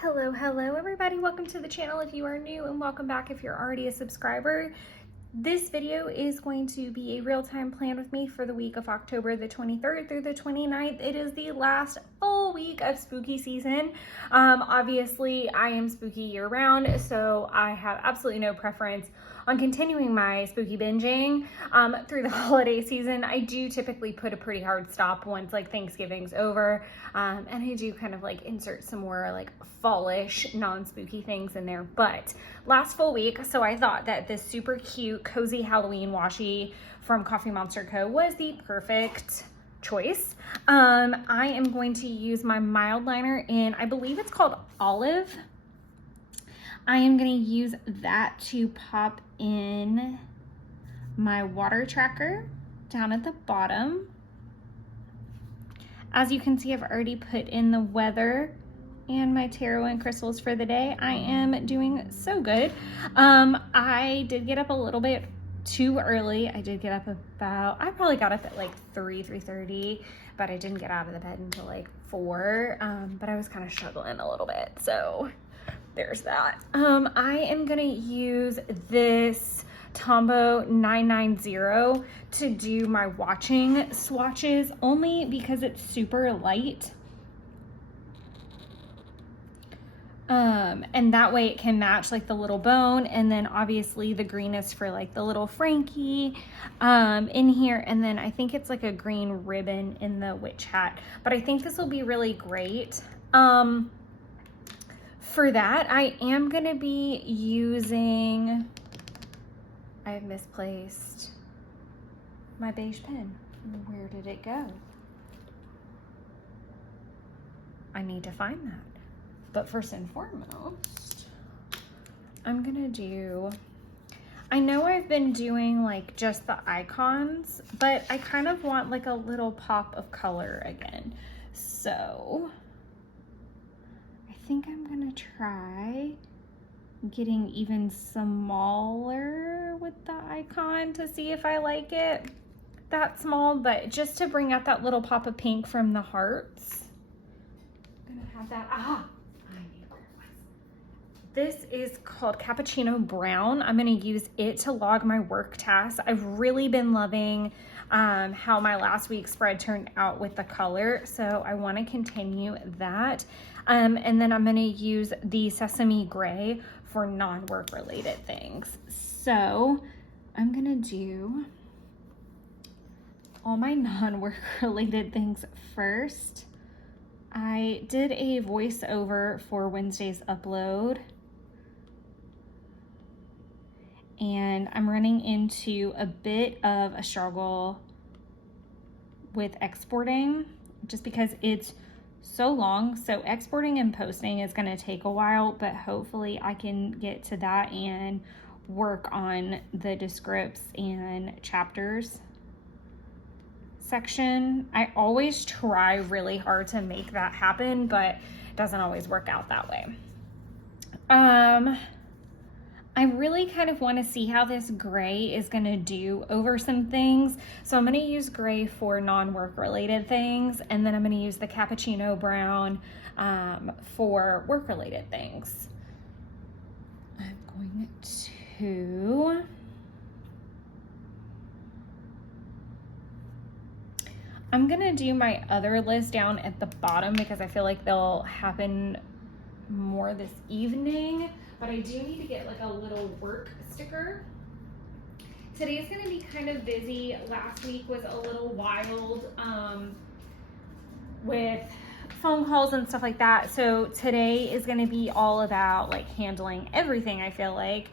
Hello everybody, welcome to the channel if you are new, and welcome back if you're already a subscriber. This video is going to be a real-time plan with me for the week of October the 23rd through the 29th. It is the last full week of spooky season. Obviously I am spooky year-round, so I have absolutely no preference on continuing my spooky binging through the holiday season. I do typically put a pretty hard stop once like Thanksgiving's over, and I do kind of like insert some more like fallish non-spooky things in there. But last full week, so I thought that this super cute cozy Halloween washi from Coffee Monster Co. was the perfect choice. I am going to use my mild liner in, I believe it's called Olive. I am going to use that to pop in my water tracker down at the bottom. As you can see, I've already put in the weather and my tarot and crystals for the day. I am doing so good. I did get up a little bit too early. I did get up I probably got up at like 3:30, but I didn't get out of the bed until like 4. But I was kind of struggling a little bit, so there's that. I am gonna use this Tombow 990 to do my watching swatches, only because it's super light. And that way it can match like the little bone, and then obviously the green is for like the little Frankie in here, and then I think it's like a green ribbon in the witch hat. But I think this will be really great. For that, I am gonna be using, I have misplaced my beige pen. Where did it go? I need to find that. But first and foremost, I'm gonna do, I know I've been doing like just the icons, but I kind of want like a little pop of color again. So I think I'm gonna try getting even smaller with the icon to see if I like it that small, but just to bring out that little pop of pink from the hearts. I'm gonna have that, I knew where it was. This is called Cappuccino Brown. I'm gonna use it to log my work tasks. I've really been loving how my last week's spread turned out with the color, so I wanna continue that. And then I'm gonna use the Sesame Gray for non-work related things. So I'm gonna do all my non-work related things first. I did a voiceover for Wednesday's upload, and I'm running into a bit of a struggle with exporting just because it's so long. So exporting and posting is going to take a while, but hopefully I can get to that and work on the descripts and chapters section. I always try really hard to make that happen, but it doesn't always work out that way. I really kind of want to see how this gray is going to do over some things. So I'm going to use gray for non-work related things, and then I'm going to use the Cappuccino Brown for work related things. I'm going to do my other list down at the bottom because I feel like they'll happen more this evening. But I do need to get like a little work sticker. Today's gonna be kind of busy. Last week was a little wild with phone calls and stuff like that. So today is gonna be all about like handling everything, I feel like.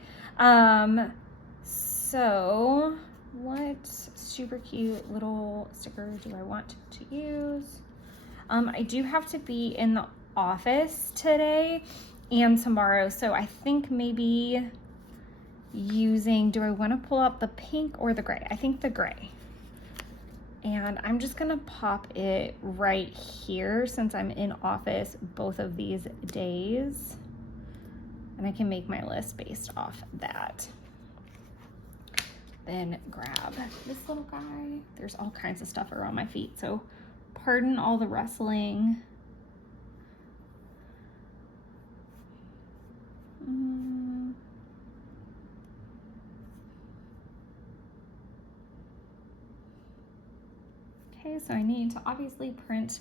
So what super cute little sticker do I want to use? I do have to be in the office today and tomorrow, so I think maybe using, do I want to pull up the pink or the gray? I think the gray. And I'm just gonna pop it right here since I'm in office both of these days, and I can make my list based off that. Then grab this little guy. There's all kinds of stuff around my feet, so pardon all the rustling. Okay, so I need to obviously print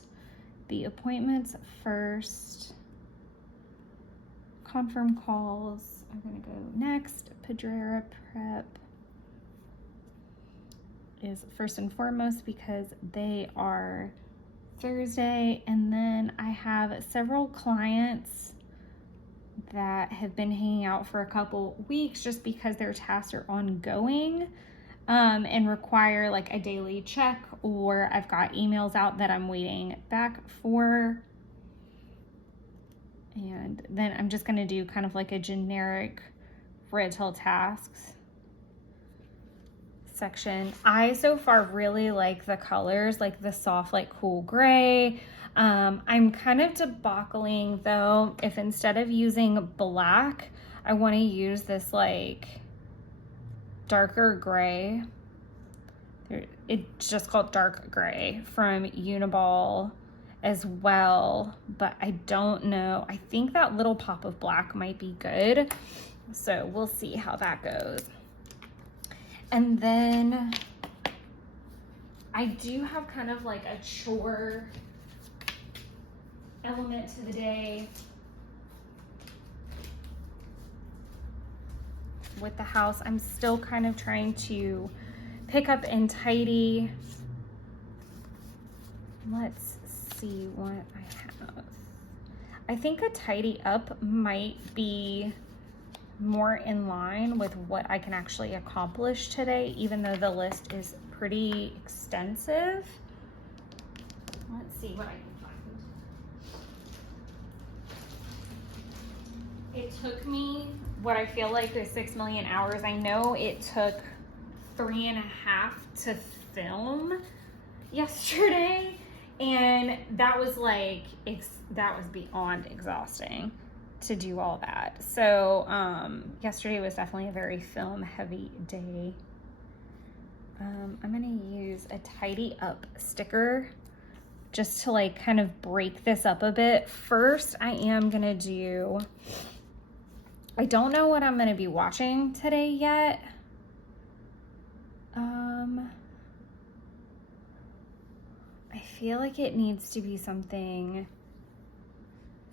the appointments first. Confirm calls are gonna go next. Pedrera prep is first and foremost because they are Thursday. And then I have several clients that have been hanging out for a couple weeks just because their tasks are ongoing and require like a daily check, or I've got emails out that I'm waiting back for. And then I'm just gonna do kind of like a generic retail tasks section. I so far really like the colors, like the soft, like cool gray. I'm kind of debacling though, if instead of using black, I want to use this like darker gray. It's just called dark gray from Uniball as well, but I don't know. I think that little pop of black might be good. So we'll see how that goes. And then I do have kind of like a chore element to the day with the house. I'm still kind of trying to pick up and tidy. Let's see what I have. I think a tidy up might be more in line with what I can actually accomplish today, even though the list is pretty extensive. Let's see what I can find. It took me what I feel like is 6 million hours. I know it took 3.5 to film yesterday, and that was like, that was beyond exhausting to do all that. So yesterday was definitely a very film heavy day. I'm gonna use a tidy up sticker just to like kind of break this up a bit. First, I am gonna do, I don't know what I'm gonna be watching today yet. I feel like it needs to be something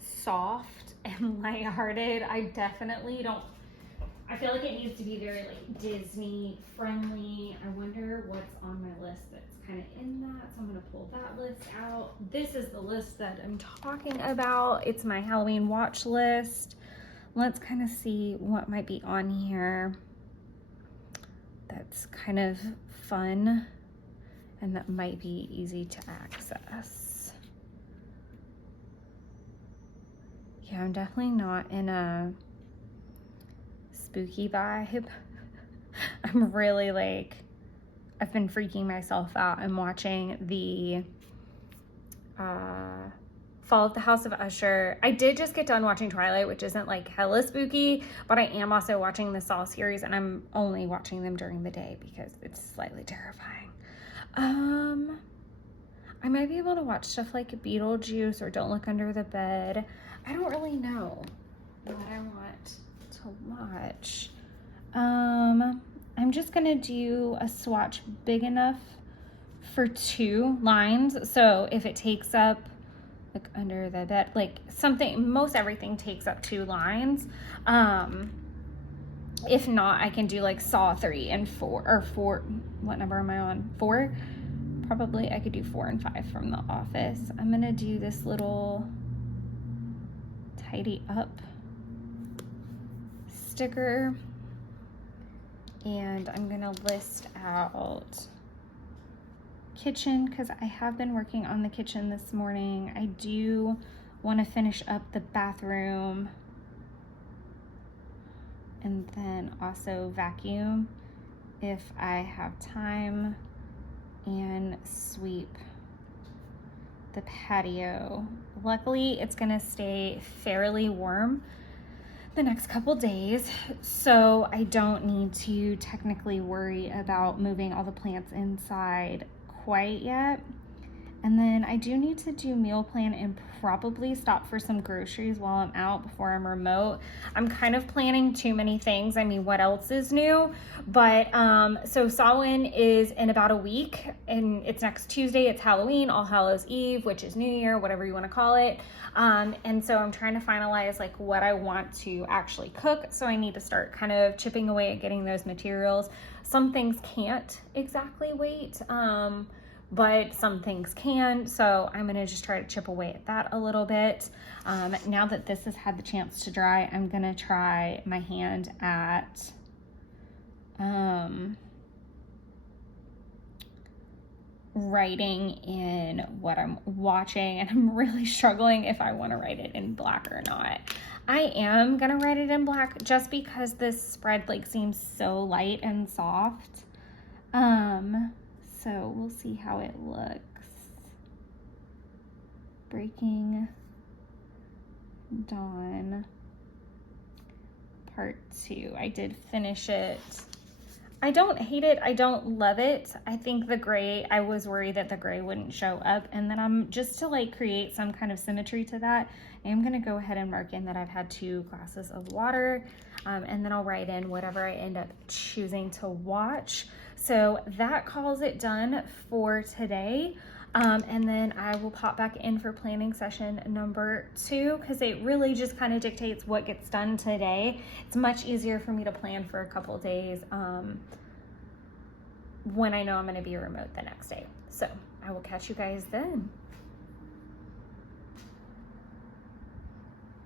soft and lighthearted. I definitely don't, I feel like it needs to be very like Disney friendly. I wonder what's on my list that's kind of in that. So I'm gonna pull that list out. This is the list that I'm talking about. It's my Halloween watch list. Let's kind of see what might be on here that's kind of fun and that might be easy to access. Yeah, I'm definitely not in a spooky vibe. I'm really like, I've been freaking myself out. I'm watching the Fall of the House of Usher. I did just get done watching Twilight, which isn't like hella spooky, but I am also watching the Saw series, and I'm only watching them during the day because it's slightly terrifying. I might be able to watch stuff like Beetlejuice or Don't Look Under the Bed. I don't really know what I want to watch. I'm just gonna do a swatch big enough for 2 lines. So if it takes up like under the bed, like something, most everything takes up 2 lines. If not, I can do like Saw 3 and 4, or 4, what number am I on? 4? Probably I could do 4 and 5 from The Office. I'm gonna do this little tidy up sticker, and I'm gonna list out kitchen because I have been working on the kitchen this morning. I do want to finish up the bathroom and then also vacuum if I have time, and sweep the patio. Luckily, it's gonna stay fairly warm the next couple days, so I don't need to technically worry about moving all the plants inside quite yet. And then I do need to do meal plan and probably stop for some groceries while I'm out before I'm remote. I'm kind of planning too many things. I mean, what else is new? But so Samhain is in about a week, and it's next Tuesday. It's Halloween, All Hallows Eve, which is New Year, whatever you want to call it. And so I'm trying to finalize like what I want to actually cook. So I need to start kind of chipping away at getting those materials. Some things can't exactly wait. But some things can, so I'm gonna just try to chip away at that a little bit. Now that this has had the chance to dry, I'm gonna try my hand at writing in what I'm watching, and I'm really struggling if I want to write it in black or not. I am gonna write it in black just because this spread like seems so light and soft. So we'll see how it looks. Breaking Dawn Part 2. I did finish it. I don't hate it. I don't love it. I think the gray, I was worried that the gray wouldn't show up. And then I'm just to like create some kind of symmetry to that, I'm going to go ahead and mark in that I've had 2 glasses of water. And then I'll write in whatever I end up choosing to watch. So that calls it done for today. And then I will pop back in for planning session number 2 because it really just kind of dictates what gets done today. It's much easier for me to plan for a couple days when I know I'm going to be remote the next day. So I will catch you guys then.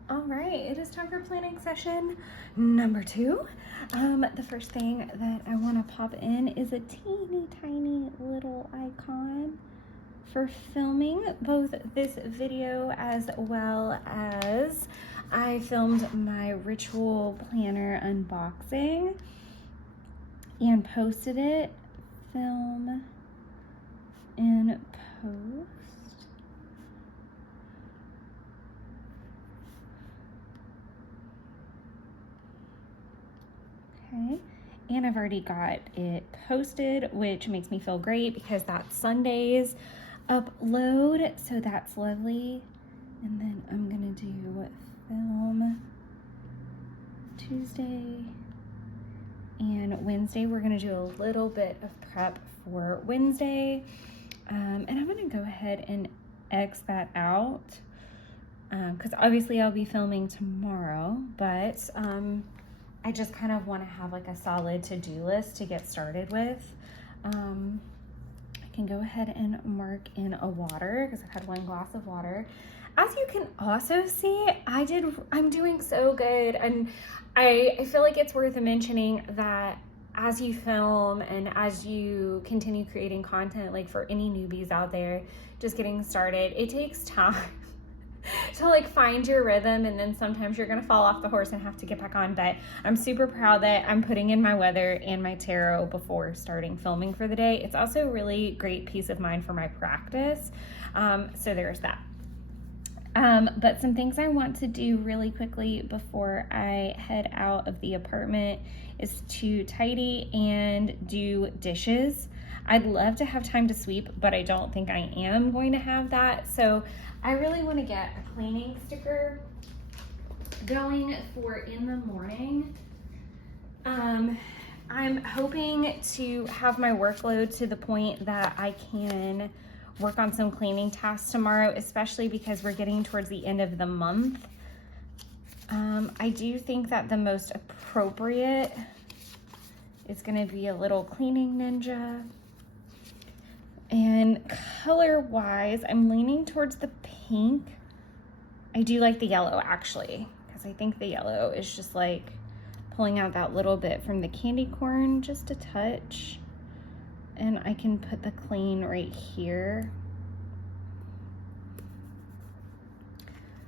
All right, it is time for planning session number 2. The first thing that I want to pop in is a teeny tiny little icon for filming both this video as well as I filmed my ritual planner unboxing and posted it. Film and post. Okay, and I've already got it posted, which makes me feel great because that's Sunday's upload, so that's lovely. And then I'm gonna do film Tuesday, and Wednesday we're gonna do a little bit of prep for Wednesday, and I'm gonna go ahead and X that out because obviously I'll be filming tomorrow, but I just kind of want to have like a solid to-do list to get started with. I can go ahead and mark in a water because I've had 1 glass of water. As you can also see, I'm doing so good, and I feel like it's worth mentioning that as you film and as you continue creating content, like for any newbies out there just getting started, it takes time to like find your rhythm, and then sometimes you're gonna fall off the horse and have to get back on. But I'm super proud that I'm putting in my weather and my tarot before starting filming for the day. It's also really great peace of mind for my practice. So there's that. But some things I want to do really quickly before I head out of the apartment is to tidy and do dishes. I'd love to have time to sweep, but I don't think I am going to have that. So I really want to get a cleaning sticker going for in the morning. I'm hoping to have my workload to the point that I can work on some cleaning tasks tomorrow, especially because we're getting towards the end of the month. I do think that the most appropriate is going to be a little cleaning ninja. And color-wise, I'm leaning towards the pink. I do like the yellow, actually, because I think the yellow is just like pulling out that little bit from the candy corn, just a touch. And I can put the clean right here.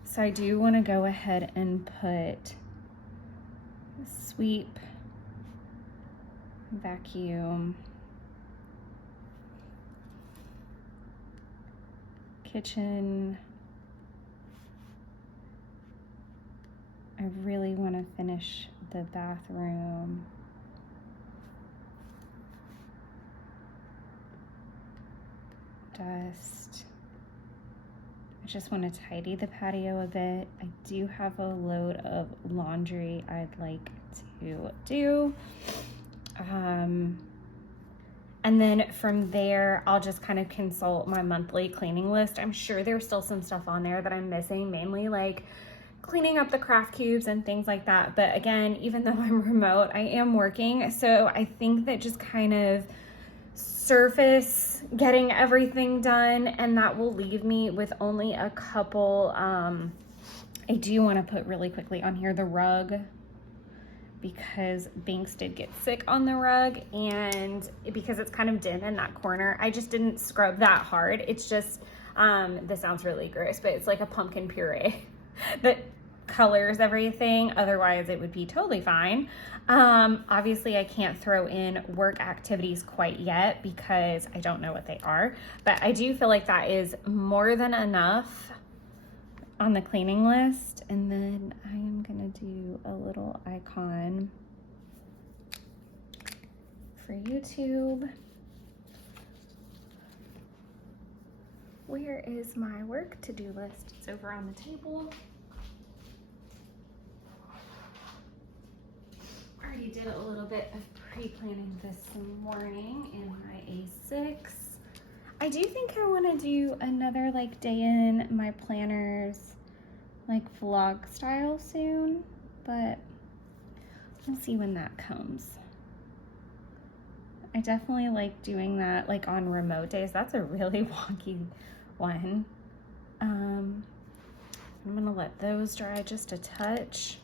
So I do want to go ahead and put sweep, vacuum, kitchen. I really want to finish the bathroom. Dust. I just want to tidy the patio a bit. I do have a load of laundry I'd like to do. And then from there, I'll just kind of consult my monthly cleaning list. I'm sure there's still some stuff on there that I'm missing, mainly like cleaning up the craft cubes and things like that. But again, even though I'm remote, I am working. So I think that just kind of surface getting everything done, and that will leave me with only a couple. I do want to put really quickly on here the rug, because Binks did get sick on the rug, and because it's kind of dim in that corner, I just didn't scrub that hard. It's just, this sounds really gross, but it's like a pumpkin puree that colors everything. Otherwise it would be totally fine. Obviously I can't throw in work activities quite yet because I don't know what they are, but I do feel like that is more than enough on the cleaning list. And then I am gonna do a little icon for YouTube. Where is my work to-do list? It's over on the table. Already did a little bit of pre-planning this morning in my A6. I do think I want to do another like day in my planners, like vlog style soon, but we'll see when that comes. I definitely like doing that like on remote days. That's a really wonky one. I'm gonna let those dry just a touch.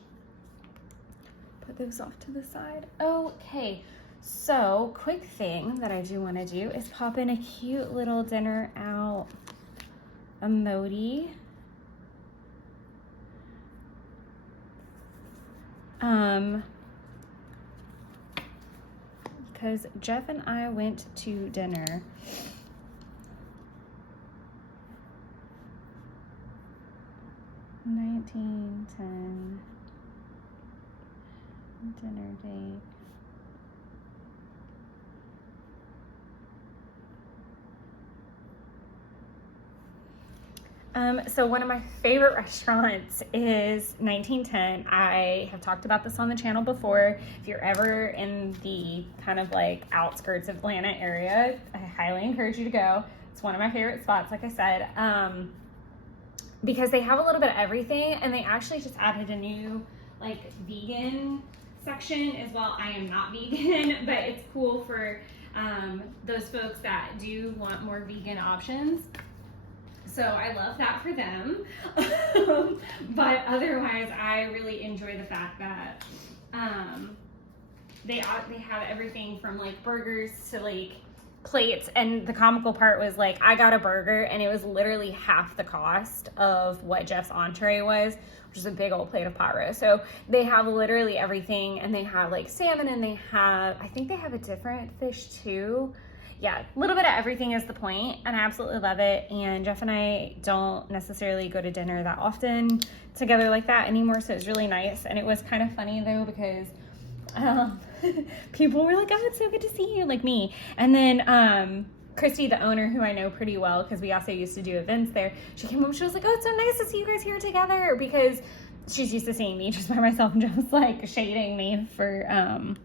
Put those off to the side. Okay, so quick thing that I do want to do is pop in a cute little dinner out emoji. Because Jeff and I went to dinner. $19.10 dinner date. So one of my favorite restaurants is 1910. I have talked about this on the channel before. If you're ever in the kind of like outskirts of Atlanta area, I highly encourage you to go. It's one of my favorite spots, like I said, because they have a little bit of everything, and they actually just added a new like vegan section as well. I am not vegan, but it's cool for those folks that do want more vegan options. So I love that for them. But otherwise, I really enjoy the fact that they have everything from like burgers to like plates. And the comical part was like, I got a burger and it was literally half the cost of what Jeff's entree was, which is a big old plate of pot roast. So they have literally everything, and they have like salmon, and they have, I think they have a different fish too. Yeah, a little bit of everything is the point, and I absolutely love it. And Jeff and I don't necessarily go to dinner that often together like that anymore, so it's really nice. And it was kind of funny though, because people were like, oh, it's so good to see you, like me. And then Christy, the owner, who I know pretty well because we also used to do events there, she came home, she was like, oh, it's so nice to see you guys here together, because she's used to seeing me just by myself and just like shading me for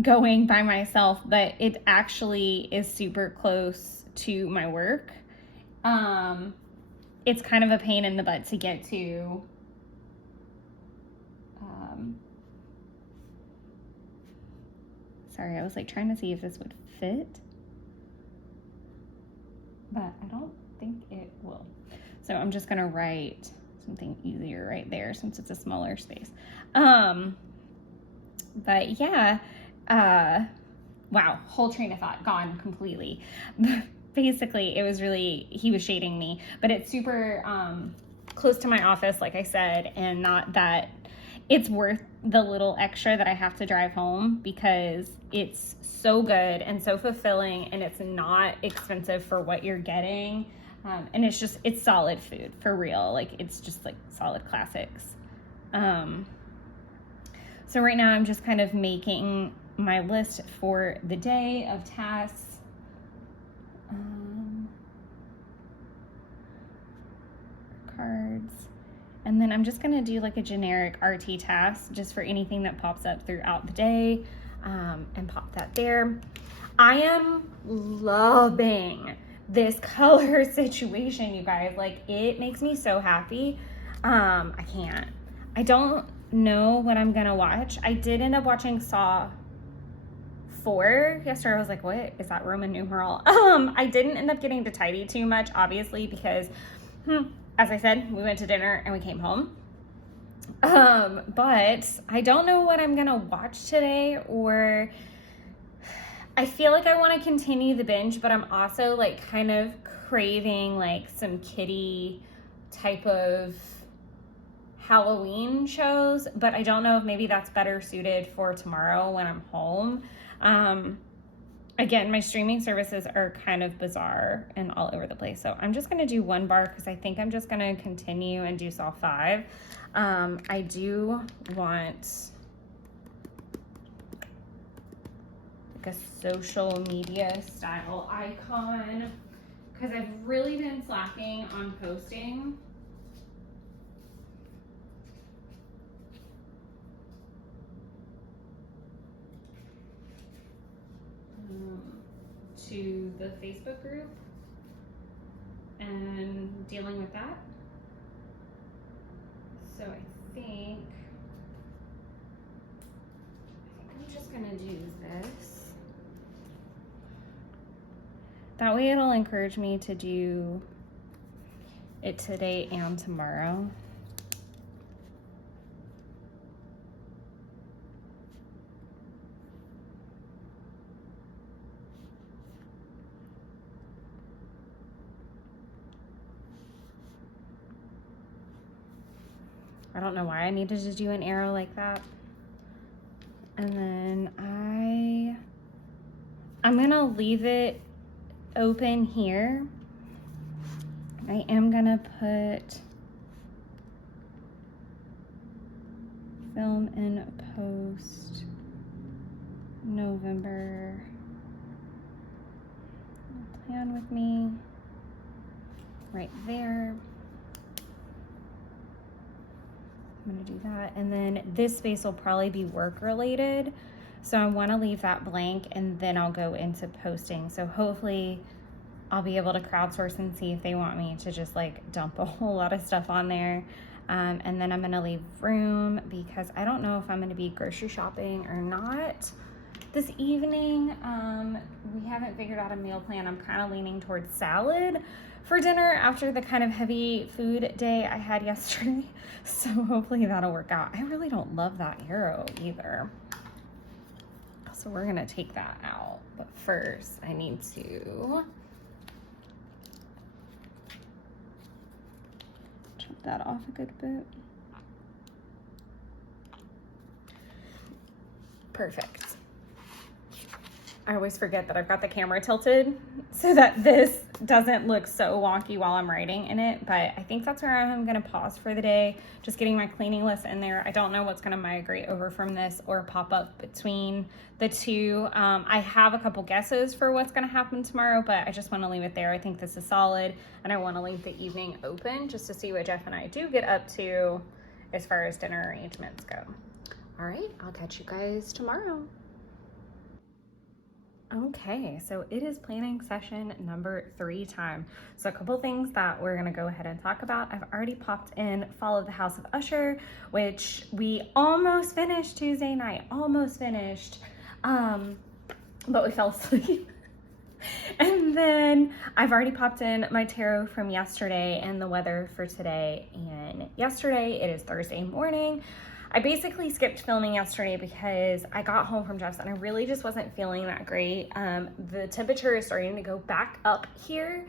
going by myself. But it actually is super close to my work. It's kind of a pain in the butt to get to. Sorry, I was like trying to see if this would fit, but I don't think it will. So I'm just gonna write something easier right there since it's a smaller space. But yeah, wow, whole train of thought gone completely. Basically, it was really, he was shading me, but it's super close to my office, like I said, and not that it's worth the little extra that I have to drive home, because it's so good and so fulfilling, and it's not expensive for what you're getting. And it's just, it's solid food for real. Like, it's just like solid classics. So right now I'm just kind of making my list for the day of tasks. And then I'm just gonna do like a generic RT task just for anything that pops up throughout the day, and pop that there. I am loving this color situation, you guys. Like, it makes me so happy. I can't. I don't know what I'm gonna watch. I did end up watching Saw 4 yesterday. I was like, what is that Roman numeral? I didn't end up getting to tidy too much, obviously, because as I said, we went to dinner and we came home. But I don't know what I'm gonna watch today, or I feel like I want to continue the binge, but I'm also like kind of craving like some kiddie type of Halloween shows, but I don't know if maybe that's better suited for tomorrow when I'm home. Again, my streaming services are kind of bizarre and all over the place. So I'm just going to do one bar because I think I'm just going to continue and do Saw 5. I do want like a social media style icon because I've really been slacking on posting. To the Facebook group and dealing with that. So I think I'm just gonna do this. That way it'll encourage me to do it today and tomorrow. I don't know why I needed to do an arrow like that. And then I'm gonna leave it open here. I am gonna put film in post November. Plan with me right there. I'm gonna do that. And then this space will probably be work related. So I wanna leave that blank and then I'll go into posting. So hopefully I'll be able to crowdsource and see if they want me to just like dump a whole lot of stuff on there. And then I'm gonna leave room because I don't know if I'm gonna be grocery shopping or not this evening. We haven't figured out a meal plan. I'm kind of leaning towards salad for dinner after the kind of heavy food day I had yesterday. So hopefully that'll work out. I really don't love that arrow either. So we're gonna take that out. But first I need to chop that off a good bit. Perfect. I always forget that I've got the camera tilted so that this doesn't look so wonky while I'm writing in it, but I think that's where I'm gonna pause for the day, just getting my cleaning list in there. I don't know what's gonna migrate over from this or pop up between the two. I have a couple guesses for what's gonna happen tomorrow, but I just wanna leave it there. I think this is solid, and I wanna leave the evening open just to see what Jeff and I do get up to as far as dinner arrangements go. All right, I'll catch you guys tomorrow. Okay, so it is planning session number 3 time. So a couple things that we're gonna go ahead and talk about. I've already popped in Fall of the House of Usher, which we almost finished Tuesday night, almost finished, but we fell asleep. And then I've already popped in my tarot from yesterday and the weather for today. And yesterday, it is Thursday morning. I basically skipped filming yesterday because I got home from Jeff's and I really just wasn't feeling that great. The temperature is starting to go back up here.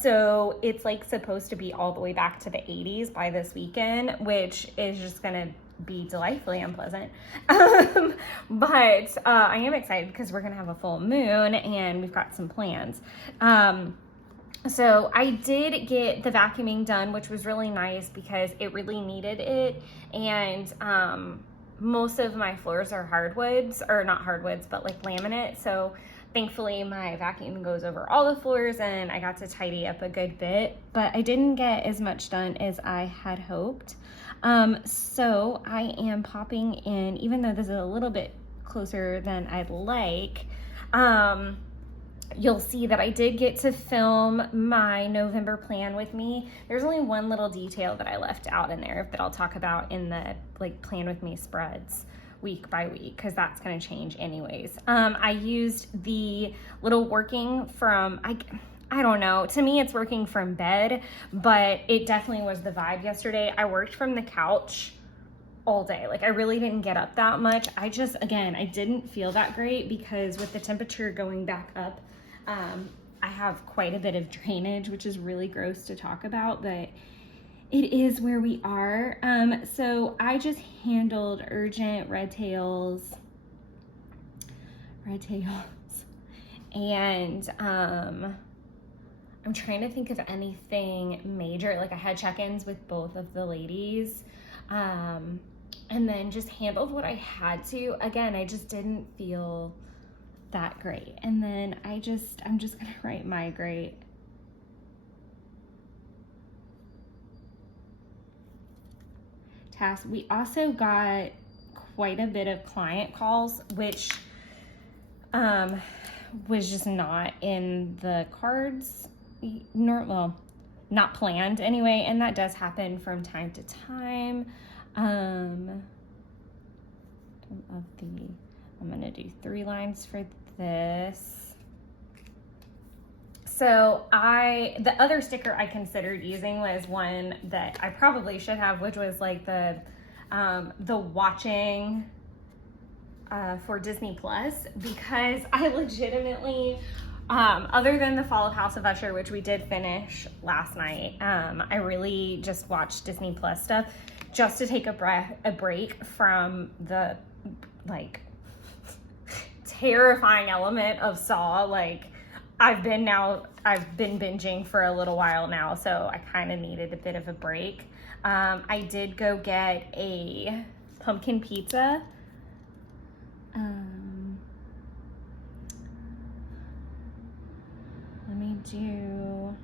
So it's like supposed to be all the way back to the 80s by this weekend, which is just gonna be delightfully unpleasant. But I am excited because we're gonna have a full moon and we've got some plans. So I did get the vacuuming done, which was really nice because it really needed it. And most of my floors are hardwoods, or not hardwoods, but like laminate. So Thankfully, my vacuum goes over all the floors and I got to tidy up a good bit, but I didn't get as much done as I had hoped. So I am popping in, even though this is a little bit closer than I'd like, you'll see that I did get to film my November plan with me. There's only one little detail that I left out in there that I'll talk about in the like plan with me spreads week by week, because that's going to change anyways. I used the little working from, I don't know, to me it's working from bed, but it definitely was the vibe yesterday. I worked from the couch all day. Like I really didn't get up that much. I didn't feel that great because with the temperature going back up, I have quite a bit of drainage, which is really gross to talk about, but it is where we are. So I just handled urgent red tails, and I'm trying to think of anything major. Like I had check-ins with both of the ladies, and then just handled what I had to. Again, I just didn't feel that great. And then I'm just gonna write migrate. Task. We also got quite a bit of client calls, which was just not in the cards, well, not planned anyway, and that does happen from time to time. I'm gonna do 3 lines for this. So the other sticker I considered using was one that I probably should have, which was like the watching for Disney Plus, because I legitimately, other than the Fall of House of Usher, which we did finish last night, I really just watched Disney Plus stuff just to take a break from the like terrifying element of Saw. Like I've been binging for a little while now, so I kind of needed a bit of a break. I did go get a pumpkin pizza. Let me do,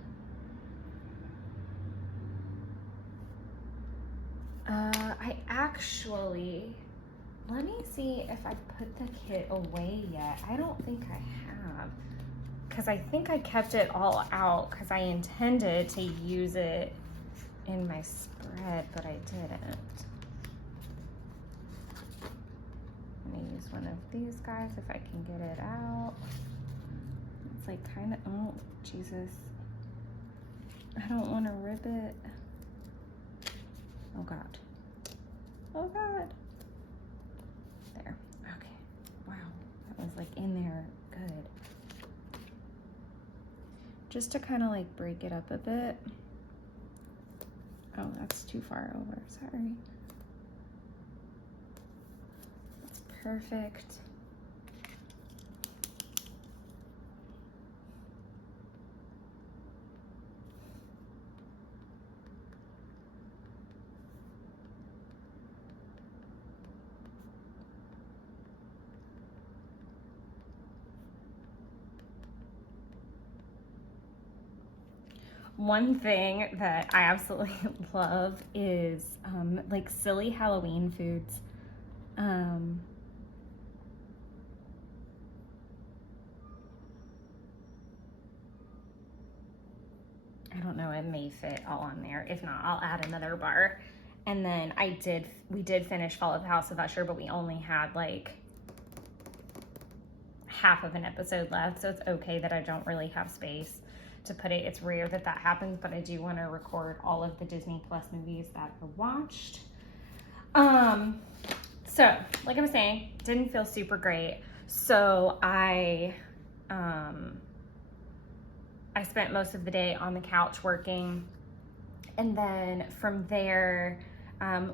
let me see if I put the kit away yet. I don't think I have, because I think I kept it all out because I intended to use it in my spread, but I didn't. I'm gonna use one of these guys if I can get it out. It's like kind of, oh Jesus, I don't want to rip it. Oh God, oh God. There, okay, wow, that was like in there good. Just to kind of like break it up a bit. Oh, that's too far over, sorry. That's perfect. One thing that I absolutely love is like silly Halloween foods. I don't know, it may fit all on there. If not, I'll add another bar. And then we did finish Fall of the House of Usher, but we only had like half of an episode left, so it's okay that I don't really have space to put it. It's rare that that happens, but I do want to record all of the Disney Plus movies that I watched. So like I was saying, didn't feel super great. So I spent most of the day on the couch working, and then from there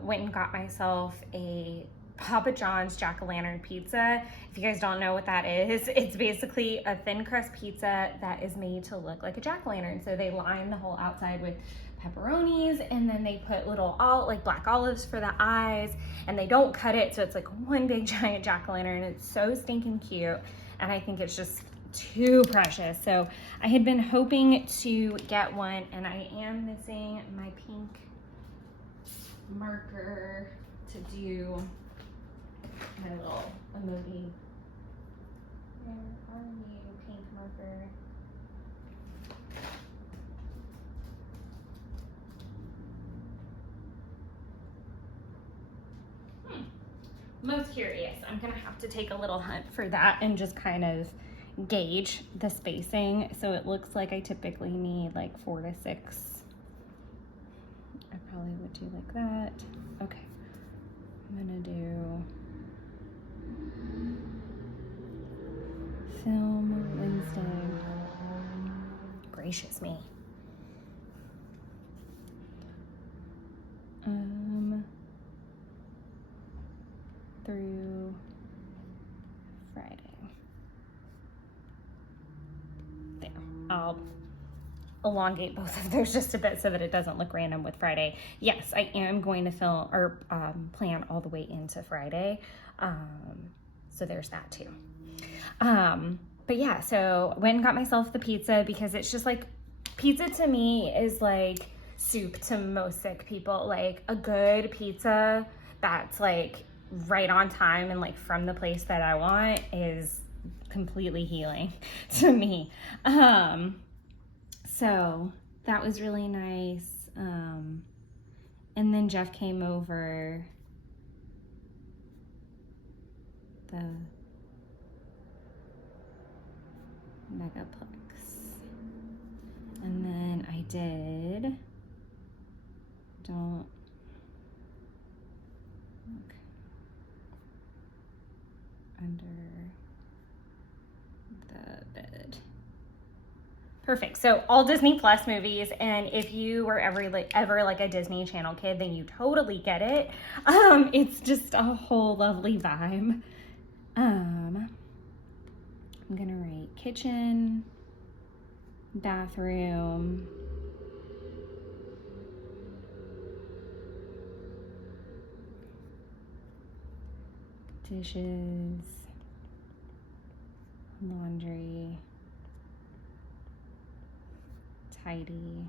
went and got myself a Papa John's jack-o'-lantern pizza. If you guys don't know what that is, it's basically a thin crust pizza that is made to look like a jack-o'-lantern. So they line the whole outside with pepperonis, and then they put little like black olives for the eyes, and they don't cut it, so it's like one big giant jack-o'-lantern. It's so stinking cute, and I think it's just too precious. So I had been hoping to get one, and I am missing my pink marker to do my little emoji. Where are you, pink marker? Most curious. I'm gonna have to take a little hunt for that and just kind of gauge the spacing. So it looks like I typically need like 4 to 6. I probably would do like that. Okay, I'm gonna do film Wednesday. Gracious me. Through Friday. There. I'll elongate both of those just a bit so that it doesn't look random with Friday. Yes, I am going to film or plan all the way into Friday. So there's that too. But yeah, so went and got myself the pizza because it's just like, pizza to me is like soup to most sick people. Like a good pizza that's like right on time and like from the place that I want is completely healing to me. So that was really nice. And then Jeff came over the Megaplex. And then I did, don't look under the bed. Perfect. So all Disney Plus movies, and if you were ever like a Disney Channel kid, then you totally get it. It's just a whole lovely vibe. I'm gonna write kitchen, bathroom, dishes, laundry, tidy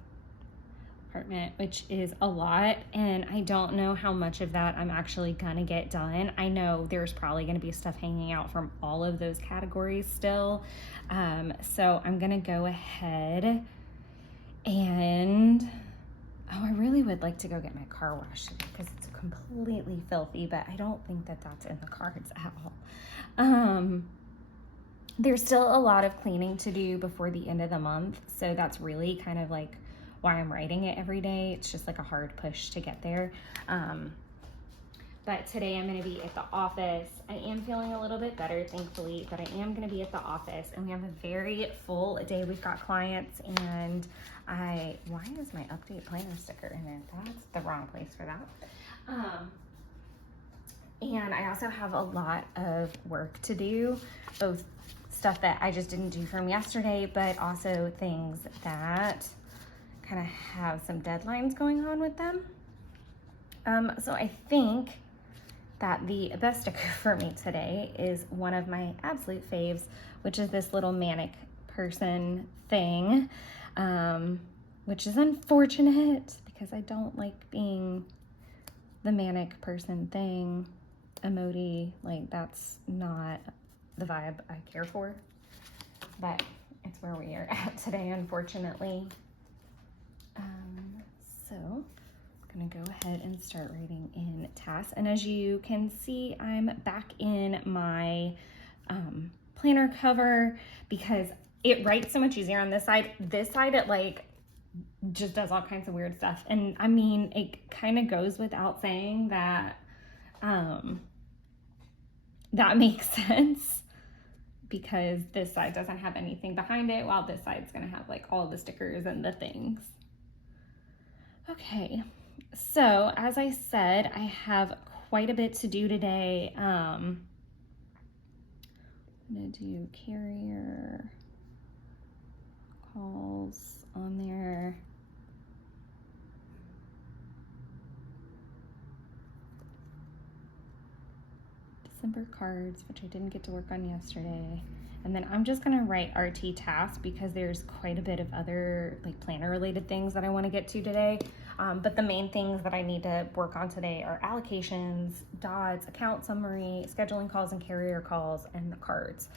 apartment, which is a lot, and I don't know how much of that I'm actually gonna get done. I know there's probably gonna be stuff hanging out from all of those categories still, so I'm gonna go ahead and I really would like to go get my car washed because it's completely filthy, but I don't think that that's in the cards at all. There's still a lot of cleaning to do before the end of the month, so that's really kind of like why I'm writing it every day. It's just like a hard push to get there. But today I'm gonna be at the office. I am feeling a little bit better, thankfully, but I am gonna be at the office and we have a very full day. We've got clients and why is my update planner sticker in there? That's the wrong place for that. And I also have a lot of work to do, both stuff that I just didn't do from yesterday, but also things that kind of have some deadlines going on with them. So I think that the best sticker for me today is one of my absolute faves, which is this little manic person thing, which is unfortunate because I don't like being the manic person thing emoji. Like, that's not the vibe I care for, but it's where we are at today, unfortunately. So I'm gonna go ahead and start writing in tasks. And as you can see, I'm back in my planner cover because it writes so much easier on this side. This side, it like just does all kinds of weird stuff. And I mean, it kind of goes without saying that that makes sense because this side doesn't have anything behind it, while this side's gonna have like all the stickers and the things. Okay, so as I said, I have quite a bit to do today. I'm gonna do carrier calls on there. December cards, which I didn't get to work on yesterday. And then I'm just gonna write RT tasks because there's quite a bit of other like planner related things that I wanna get to today. But the main things that I need to work on today are allocations, dots, account summary, scheduling calls and carrier calls, and the cards.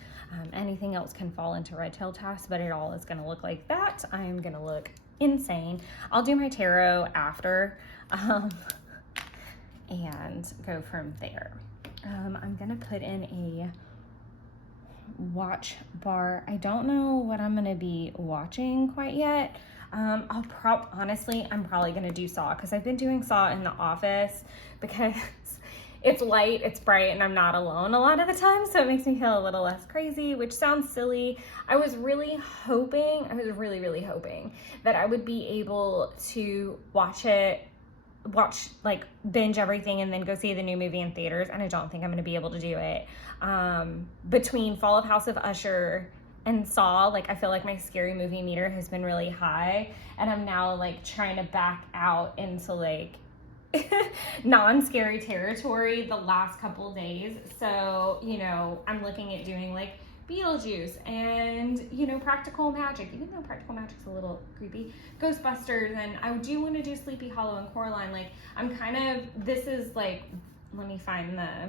Anything else can fall into red tail tasks, but it all is gonna look like that. I am gonna look insane. I'll do my tarot after and go from there. I'm gonna put in a watch bar. I don't know what I'm gonna be watching quite yet. Honestly, I'm probably gonna do Saw because I've been doing Saw in the office because it's light, it's bright, and I'm not alone a lot of the time, so it makes me feel a little less crazy, which sounds silly. I was really hoping that I would be able to watch like binge everything and then go see the new movie in theaters, and I don't think I'm gonna be able to do it. Between Fall of House of Usher and Saw, like I feel like my scary movie meter has been really high, and I'm now like trying to back out into like non-scary territory the last couple days. So, you know, I'm looking at doing like Beetlejuice and, you know, Practical Magic, even though Practical Magic's a little creepy, Ghostbusters, and I do want to do Sleepy Hollow and Coraline. Like, I'm kind of, this is like, let me find the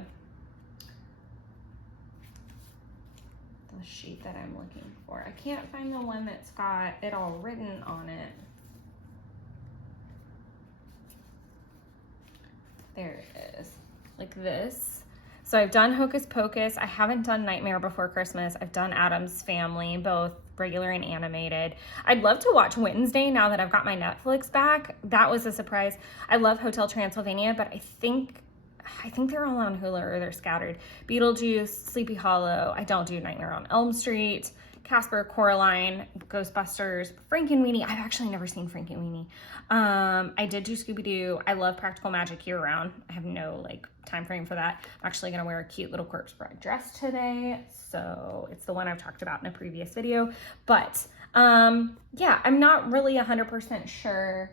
sheet that I'm looking for. I can't find the one that's got it all written on it. There it is, like this. So I've done Hocus Pocus. I haven't done Nightmare Before Christmas. I've done Addams Family, both regular and animated. I'd love to watch Wednesday now that I've got my Netflix back. That was a surprise. I love Hotel Transylvania, but I think they're all on Hulu or they're scattered. Beetlejuice, Sleepy Hollow. I don't do Nightmare on Elm Street, Casper, Coraline, Ghostbusters, Frankenweenie. I've actually never seen Frankenweenie. I did do Scooby-Doo. I love Practical Magic year round. I have no like time frame for that. I'm actually gonna wear a cute little corpse bride dress today. So it's the one I've talked about in a previous video. But yeah, I'm not really 100% sure,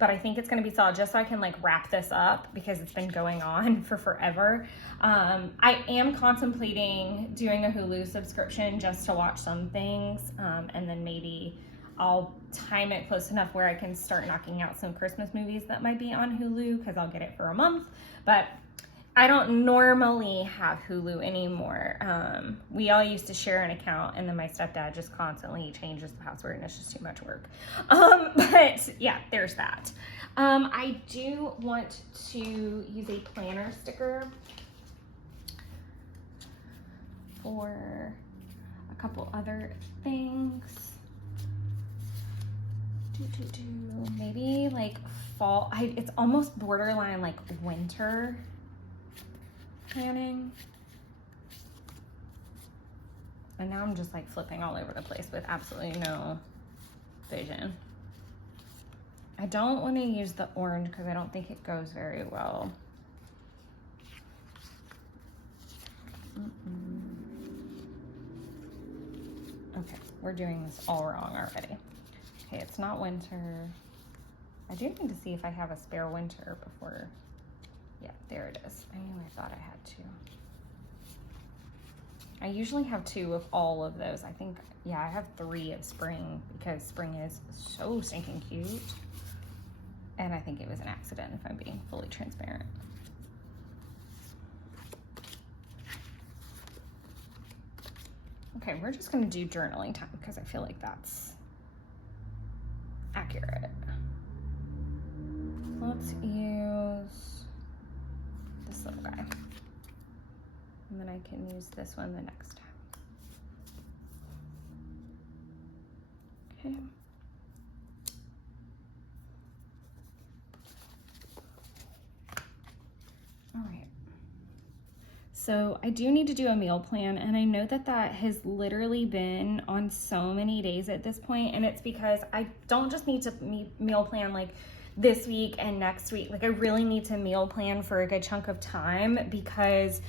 but I think it's gonna be solid just so I can like wrap this up because it's been going on for forever. I am contemplating doing a Hulu subscription just to watch some things, and then maybe I'll time it close enough where I can start knocking out some Christmas movies that might be on Hulu because I'll get it for a month. But I don't normally have Hulu anymore. We all used to share an account, and then my stepdad just constantly changes the password, and it's just too much work. But yeah, there's that. I do want to use a planner sticker for a couple other things. Maybe like fall. It's almost borderline like winter planning. And now I'm just like flipping all over the place with absolutely no vision. I don't want to use the orange because I don't think it goes very well. Okay, we're doing this all wrong already. Okay, it's not winter. I do need to see if I have a spare winter before. Yeah, there it is. I knew I thought I had two. I usually have two of all of those. I think, yeah, I have 3 of spring because spring is so stinking cute. And I think it was an accident if I'm being fully transparent. Okay, we're just gonna do journaling time because I feel like that's accurate. Let's use this little guy. And then I can use this one the next time. Okay. All right. So I do need to do a meal plan, and I know that that has literally been on so many days at this point, and it's because I don't just need to meal plan like this week and next week. Like I really need to meal plan for a good chunk of time because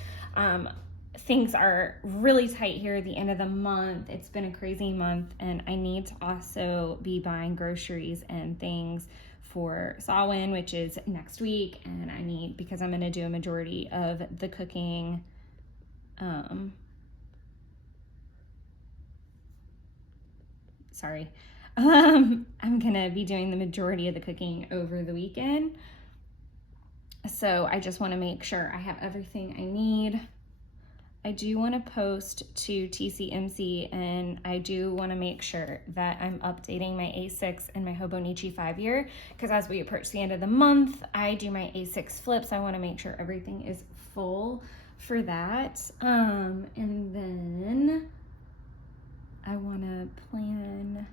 things are really tight here at the end of the month. It's been a crazy month, and I need to also be buying groceries and things for Samhain, which is next week, and I need, because I'm going to do a majority of the cooking sorry. I'm gonna be doing the majority of the cooking over the weekend. So I just wanna make sure I have everything I need. I do want to post to TCMC, and I do want to make sure that I'm updating my A6 and my Hobonichi 5-year, because as we approach the end of the month, I do my A6 flips. I want to make sure everything is full for that. And then I want to plan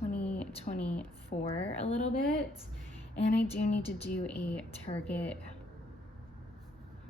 2024 a little bit, and I do need to do a Target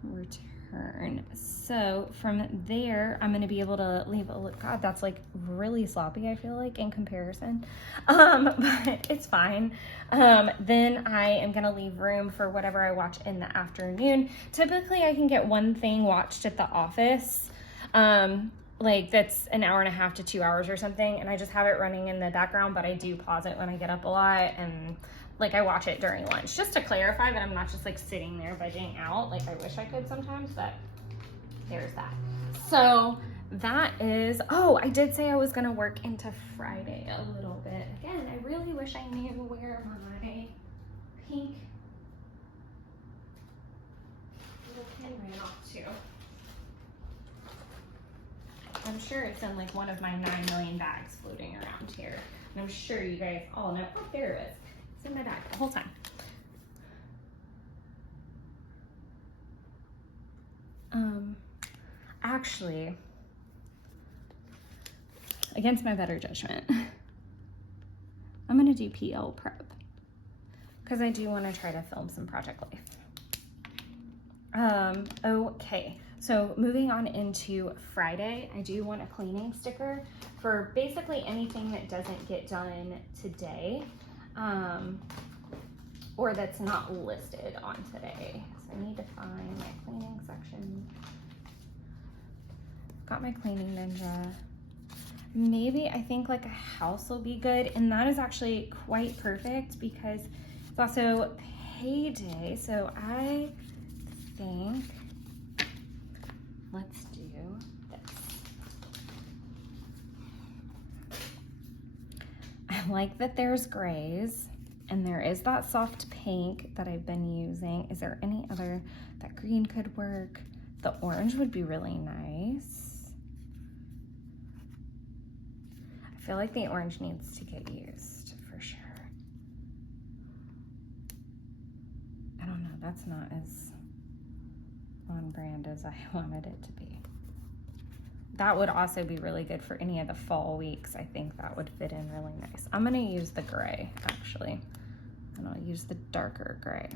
return. So from there, I'm going to be able to leave a look. God, that's like really sloppy, I feel like, in comparison. But it's fine. Then I am going to leave room for whatever I watch in the afternoon. Typically, I can get one thing watched at the office. Like that's an hour and a half to 2 hours or something. And I just have it running in the background, but I do pause it when I get up a lot. And like I watch it during lunch, just to clarify that I'm not just like sitting there vegging out. Like I wish I could sometimes, but there's that. So that is, oh, I did say I was gonna work into Friday a little bit. Again, I really wish I knew where my pink little pin ran off to. I'm sure it's in like one of my 9 million bags floating around here. And I'm sure you guys all know, oh, there it is. It's in my bag the whole time. Actually, against my better judgment, I'm gonna do PL prep because I do want to try to film some Project Life. Okay, so moving on into Friday, I do want a cleaning sticker for basically anything that doesn't get done today. Or that's not listed on today. So I need to find my cleaning section. Got my cleaning ninja. Maybe I think like a house will be good, and that is actually quite perfect because it's also payday. So I think let's do this. I like that there's grays. And there is that soft pink that I've been using. Is there any other? That green could work. The orange would be really nice. I feel like the orange needs to get used for sure. I don't know, that's not as on brand as I wanted it to be. That would also be really good for any of the fall weeks. I think that would fit in really nice. I'm gonna use the gray actually. And I'll use the darker gray.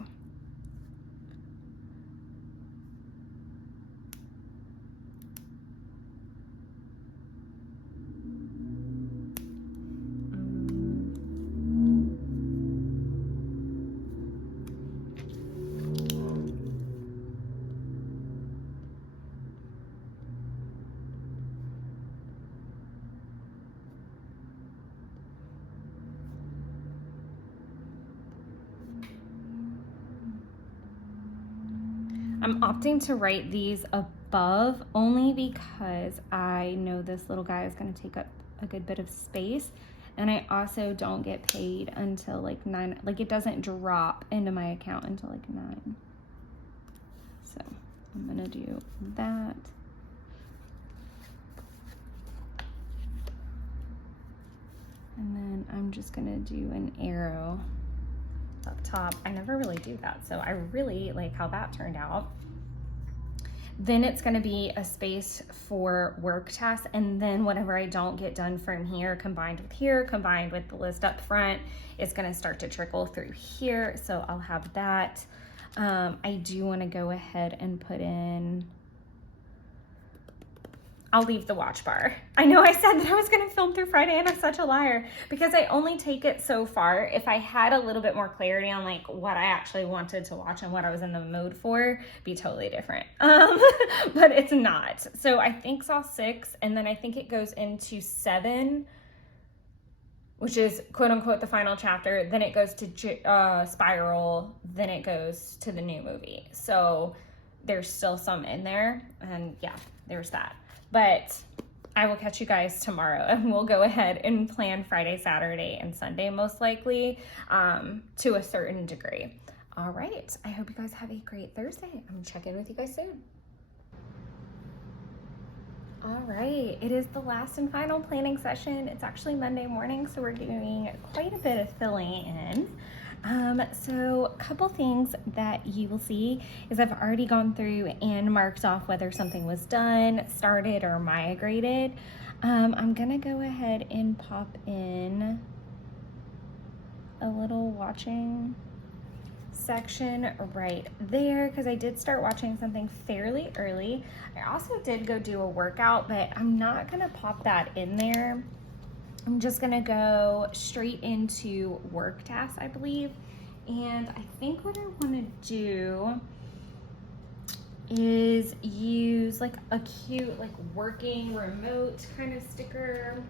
I'm opting to write these above only because I know this little guy is going to take up a good bit of space, and I also don't get paid until like 9, like it doesn't drop into my account until like 9. So I'm going to do that. And then I'm just going to do an arrow up top. I never really do that, so I really like how that turned out. Then it's going to be a space for work tasks, and then whatever I don't get done from here combined with the list up front, it's going to start to trickle through here, so I'll have that. I do want to go ahead and put in, I'll leave the watch bar. I know I said that I was going to film through Friday, and I'm such a liar because I only take it so far. If I had a little bit more clarity on like what I actually wanted to watch and what I was in the mood for, be totally different. But it's not. So I think Saw 6, and then I think it goes into 7, which is quote unquote the final chapter. Then it goes to Spiral. Then it goes to the new movie. So there's still some in there, and yeah, there's that. But I will catch you guys tomorrow, and we'll go ahead and plan Friday, Saturday, and Sunday most likely, to a certain degree. All right, I hope you guys have a great Thursday. I'm gonna check in with you guys soon. All right, it is the last and final planning session. It's actually Monday morning, so we're doing quite a bit of filling in. So a couple things that you will see is I've already gone through and marked off whether something was done, started, or migrated. I'm gonna go ahead and pop in a little watching section right there because I did start watching something fairly early. I also did go do a workout, but I'm not gonna pop that in there. I'm just gonna go straight into work tasks, I believe. And I think what I wanna do is use like a cute like working remote kind of sticker.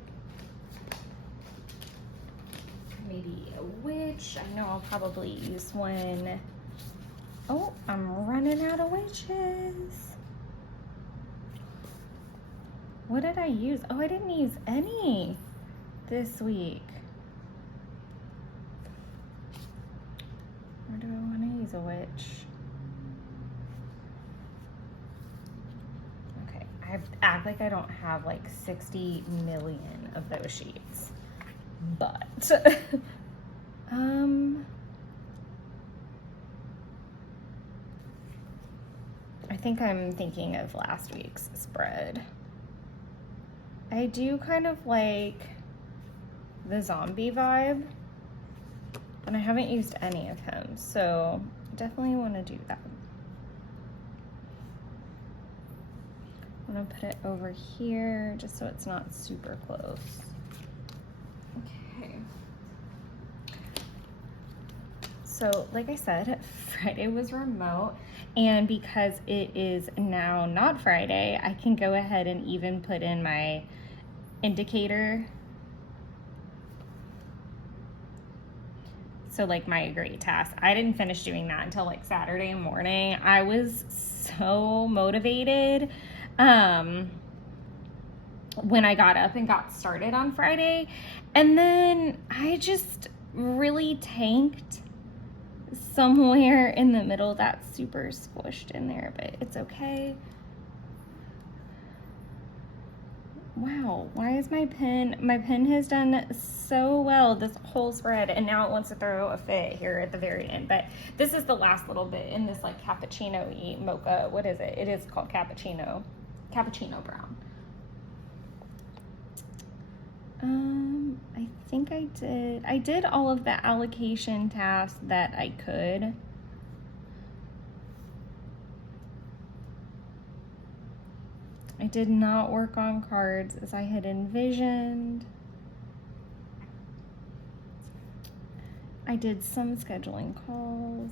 Maybe a witch. I know I'll probably use one. Oh, I'm running out of witches. What did I use? Oh, I didn't use any this week. Where do I want to use a witch? Okay, I act like I don't have like 60 million of those sheets. But I think I'm thinking of last week's spread. I do kind of like the zombie vibe, and I haven't used any of him, so definitely want to do that. I'm gonna put it over here just so it's not super close. Okay. So like I said, Friday was remote, and because it is now not Friday, I can go ahead and even put in my indicator. So like my great task, I didn't finish doing that until like Saturday morning. I was so motivated when I got up and got started on Friday, and then I just really tanked somewhere in the middle. That's super squished in there, but it's okay. Wow, why is my pen has done so well this whole spread, and now it wants to throw a fit here at the very end. But this is the last little bit in this like cappuccino-y mocha. What is it? It is called cappuccino brown. I think I did all of the allocation tasks that I could. I did not work on cards as I had envisioned. I did some scheduling calls,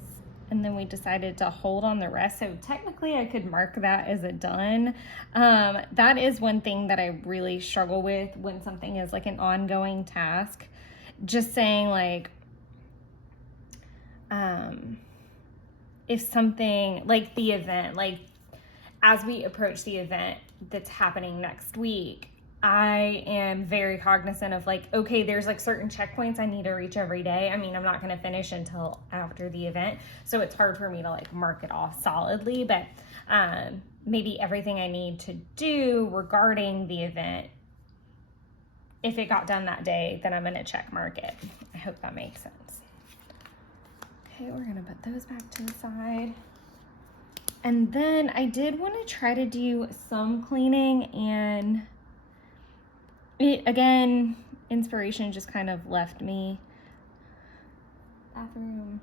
and then we decided to hold on the rest. So technically I could mark that as a done. That is one thing that I really struggle with when something is like an ongoing task. Just saying like, if something like the event, like as we approach the event that's happening next week, I am very cognizant of like, okay, there's like certain checkpoints I need to reach every day. I mean, I'm not going to finish until after the event, so it's hard for me to like mark it off solidly, but maybe everything I need to do regarding the event, if it got done that day, then I'm going to check mark it. I hope that makes sense. Okay, we're going to put those back to the side. And then I did want to try to do some cleaning, and it, again, inspiration just kind of left me. Bathroom.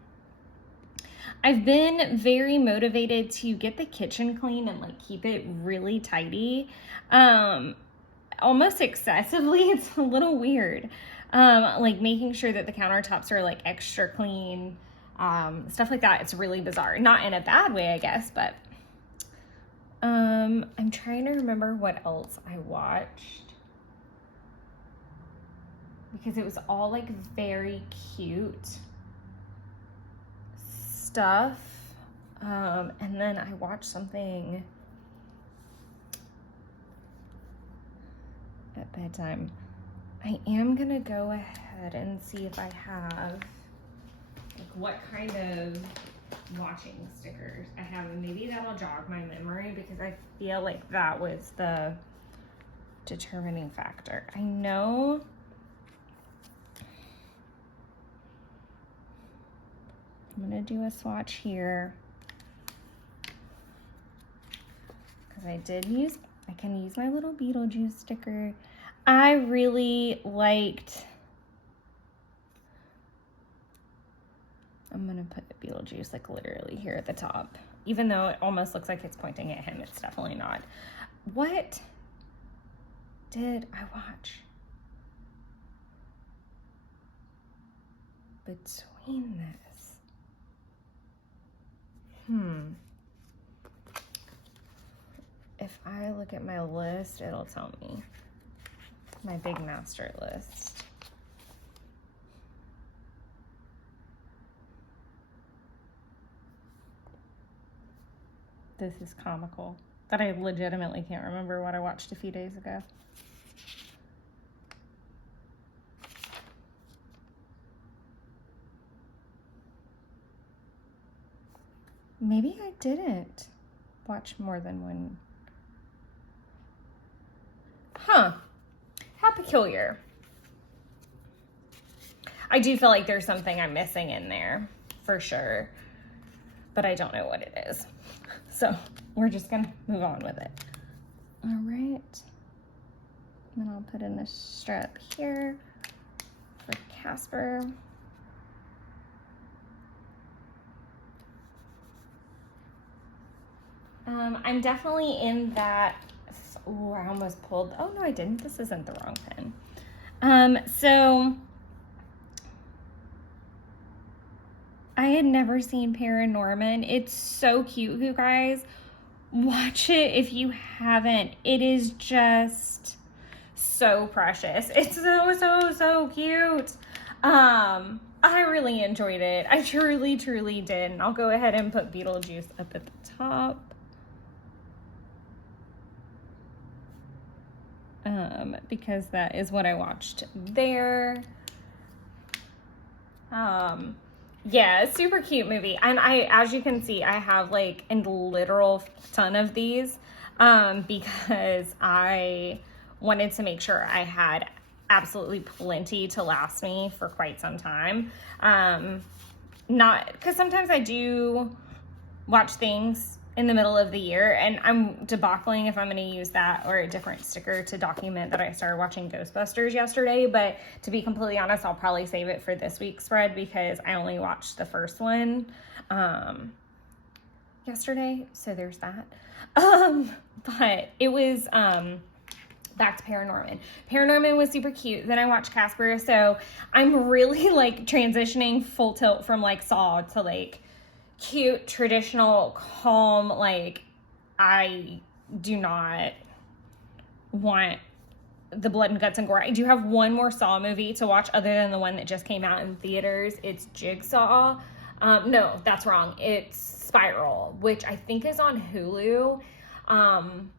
I've been very motivated to get the kitchen clean and like keep it really tidy. Almost excessively. It's a little weird. Like making sure that the countertops are like extra clean. Stuff like that. It's really bizarre. Not in a bad way, I guess, but I'm trying to remember what else I watched, because it was all like very cute stuff. And then I watched something bedtime. I am gonna go ahead and see if I have like what kind of watching stickers I have, and maybe that'll jog my memory because I feel like that was the determining factor. I know I'm gonna do a swatch here because I can use my little Beetlejuice sticker. I really liked, I'm gonna put Beetlejuice like literally here at the top, even though it almost looks like it's pointing at him. It's definitely not. What did I watch between this? If I look at my list, it'll tell me. My big master list. This is comical that I legitimately can't remember what I watched a few days ago. Maybe I didn't watch more than one. Huh. How peculiar. I do feel like there's something I'm missing in there for sure, but I don't know what it is. So we're just gonna move on with it. All right. And I'll put in a strap here for Casper. I'm definitely in that. Oh, I almost pulled. Oh no, I didn't. This isn't the wrong pen. So I had never seen Paranorman. It's so cute, you guys. Watch it if you haven't. It is just so precious. It's so cute. I really enjoyed it. I truly did. And I'll go ahead and put Beetlejuice up at the top. Because that is what I watched there. Yeah, super cute movie. And as you can see, I have like a literal ton of these, because I wanted to make sure I had absolutely plenty to last me for quite some time. Not, because sometimes I do watch things in the middle of the year, and I'm debacling if I'm going to use that or a different sticker to document that I started watching Ghostbusters yesterday. But to be completely honest, I'll probably save it for this week's spread because I only watched the first one yesterday, so there's that. But it was back to Paranorman. Paranorman was super cute. Then I watched Casper, so I'm really like transitioning full tilt from like Saw to like cute, traditional, calm. Like, I do not want the blood and guts and gore. I do have one more Saw movie to watch other than the one that just came out in theaters. It's Jigsaw. No, that's wrong. It's Spiral, which I think is on Hulu. And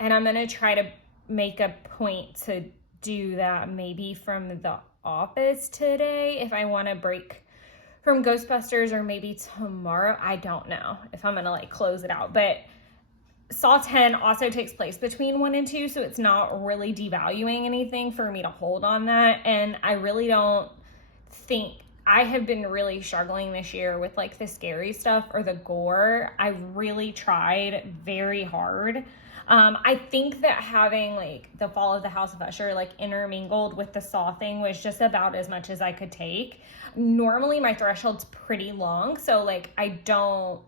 I'm going to try to make a point to do that maybe from The Office today if I want to break from Ghostbusters, or maybe tomorrow. I don't know if I'm gonna like close it out. But Saw 10 also takes place between 1 and 2, so it's not really devaluing anything for me to hold on that. And I really don't think, I have been really struggling this year with like the scary stuff or the gore. I really tried very hard. I think that having like the Fall of the House of Usher like intermingled with the Saw thing was just about as much as I could take. Normally my threshold's pretty long, so like I don't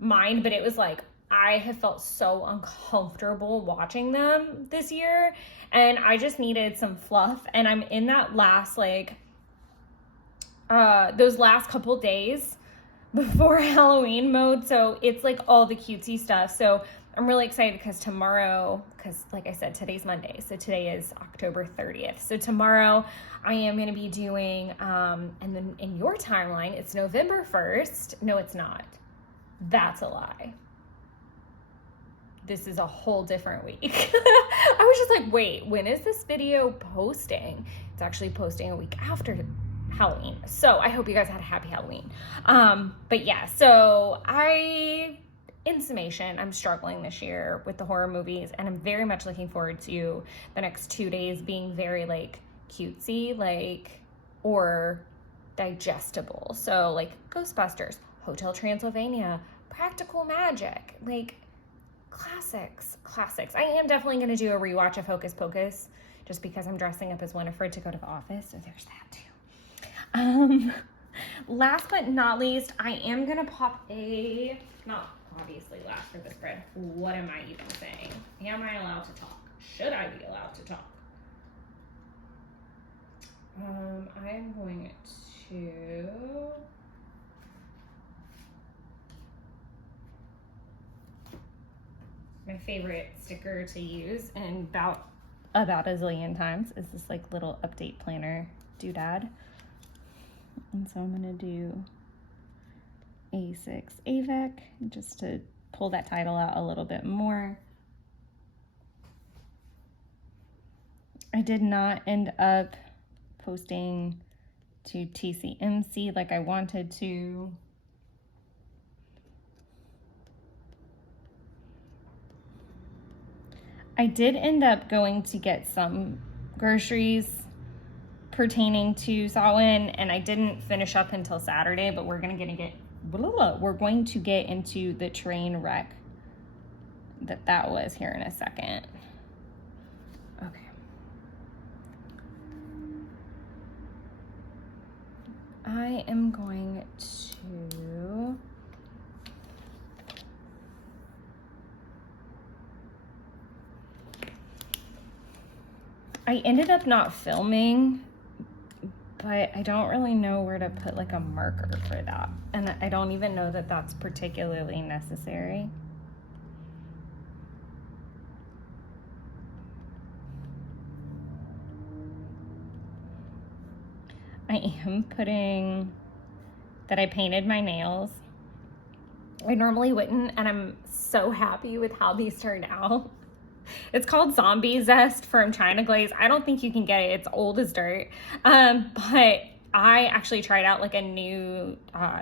mind, but it was like I have felt so uncomfortable watching them this year, and I just needed some fluff. And I'm in that last like those last couple days before Halloween mode, so it's like all the cutesy stuff. So I'm really excited because tomorrow, because like I said, today's Monday, so today is October 30th. So tomorrow I am going to be doing, and then in your timeline, it's November 1st. No, it's not. That's a lie. this is a whole different week. I was just like, wait, when is this video posting? It's actually posting a week after Halloween. So I hope you guys had a happy Halloween. But yeah, so in summation, I'm struggling this year with the horror movies, and I'm very much looking forward to the next 2 days being very like cutesy, like, or digestible. So like Ghostbusters, Hotel Transylvania, Practical Magic, like classics. I am definitely going to do a rewatch of Hocus Pocus just because I'm dressing up as Winifred to go to the office. So there's that too. Last but not least, I am going to pop not obviously last for the spread. What am I even saying? Am I allowed to talk? Should I be allowed to talk? I'm going to... My favorite sticker to use, and about a zillion times, is this like little update planner doodad. And so I'm gonna do A6 AVEC just to pull that title out a little bit more. I did not end up posting to TCMC like I wanted to. I did end up going to get some groceries pertaining to Samhain, and I didn't finish up until Saturday, but we're going to get into the train wreck that was here in a second. Okay. I am going to... I ended up not filming, but I don't really know where to put like a marker for that. And I don't even know that that's particularly necessary. I am putting that I painted my nails. I normally wouldn't, and I'm so happy with how these turned out. It's called Zombie Zest from China Glaze. I don't think you can get it. It's old as dirt. But I actually tried out like a new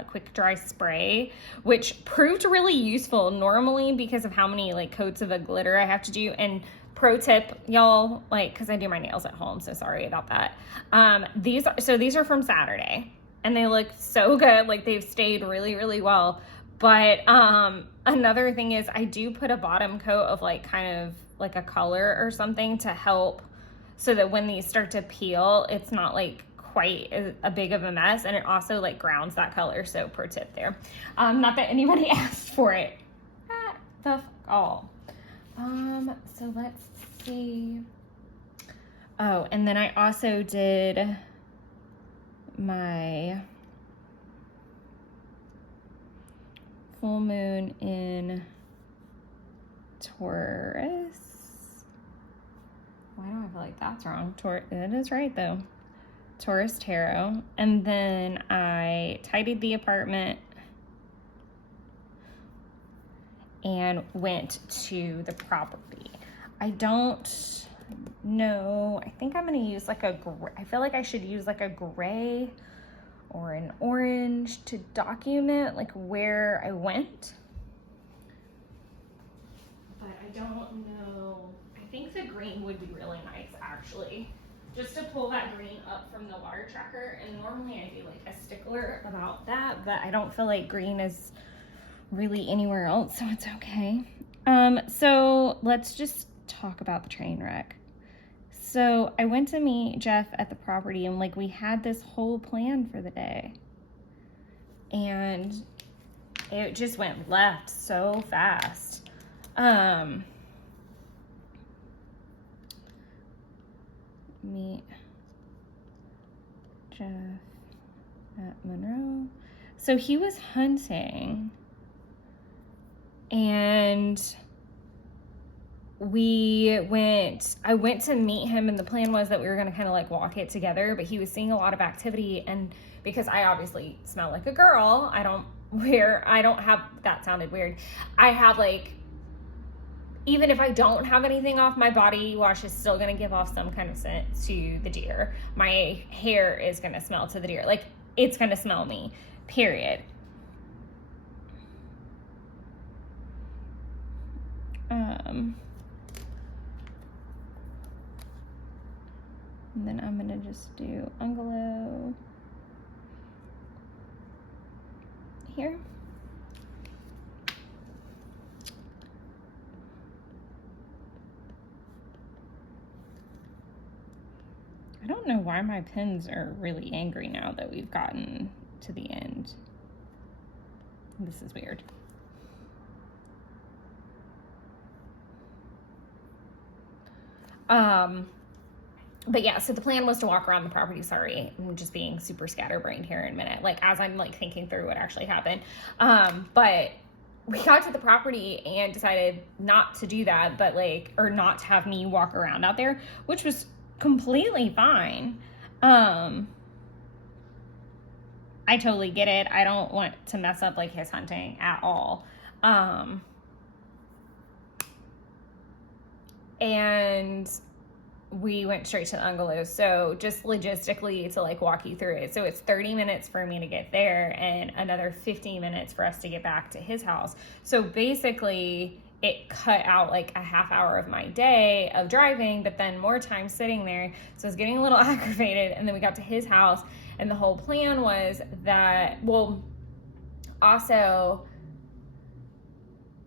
quick dry spray, which proved really useful normally because of how many like coats of a glitter I have to do. And pro tip, y'all, like, because I do my nails at home, so sorry about that. These are from Saturday, and they look so good. Like, they've stayed really, really well. But another thing is I do put a bottom coat of like kind of like a color or something to help so that when these start to peel, it's not like quite a big of a mess, and it also like grounds that color. So pro tip there. Not that anybody asked for it at the all. So let's see. Oh, and then I also did my full moon in Taurus. Why do I feel like that's wrong? It is right though. Taurus Tarot. And then I tidied the apartment and went to the property. I don't know. I think I'm going to use like a gray. I feel like I should use like a gray or an orange to document like where I went. But I don't know. I think the green would be really nice actually. Just to pull that green up from the water tracker. And normally I do like a stickler about that, but I don't feel like green is really anywhere else, so it's okay. So let's just talk about the train wreck. So I went to meet Jeff at the property, and like we had this whole plan for the day, and it just went left so fast. Meet Jeff at Monroe. So he was hunting, and I went to meet him, and the plan was that we were going to kind of like walk it together, but he was seeing a lot of activity, and because I obviously smell like a girl, that sounded weird. I have like even if I don't have anything off, my body wash is still going to give off some kind of scent to the deer. My hair is going to smell to the deer. Like, it's going to smell me, period. And then I'm going to just do ungolo here. I don't know why my pins are really angry now that we've gotten to the end. This is weird. But yeah, so the plan was to walk around the property. Sorry, I'm just being super scatterbrained here in a minute, like as I'm like thinking through what actually happened. But we got to the property and decided not to do that, but like, or not to have me walk around out there, which was completely fine. I totally get it. I don't want to mess up like his hunting at all. And we went straight to the Ungalos. So just logistically to like walk you through it. So it's 30 minutes for me to get there and another 15 minutes for us to get back to his house. So basically it cut out like a half hour of my day of driving, but then more time sitting there. So I was getting a little aggravated. And then we got to his house and the whole plan was that, well, also,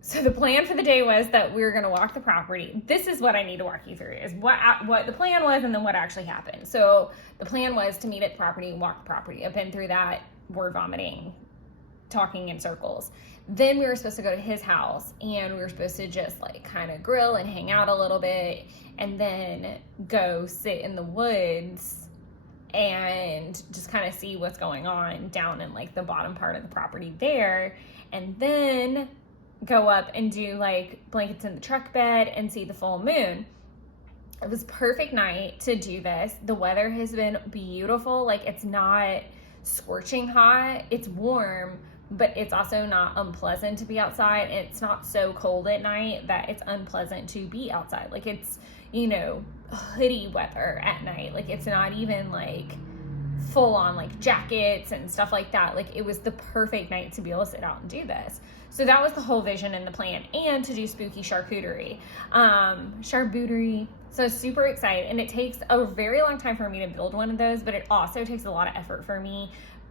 so the plan for the day was that we were going to walk the property. This is what I need to walk you through, is what the plan was and then what actually happened. So the plan was to meet at the property, walk the property. I've been through that, word vomiting, talking in circles. Then we were supposed to go to his house and we were supposed to just like kind of grill and hang out a little bit and then go sit in the woods and just kind of see what's going on down in like the bottom part of the property there. And then go up and do like blankets in the truck bed and see the full moon. It was perfect night to do this. The weather has been beautiful. Like, it's not scorching hot. It's warm, but it's also not unpleasant to be outside. It's not so cold at night that it's unpleasant to be outside. Like, it's, you know, hoodie weather at night. Like, it's not even like full on like jackets and stuff like that. Like, it was the perfect night to be able to sit out and do this. So that was the whole vision and the plan, and to do spooky charcuterie. So super excited. And it takes a very long time for me to build one of those, but it also takes a lot of effort for me.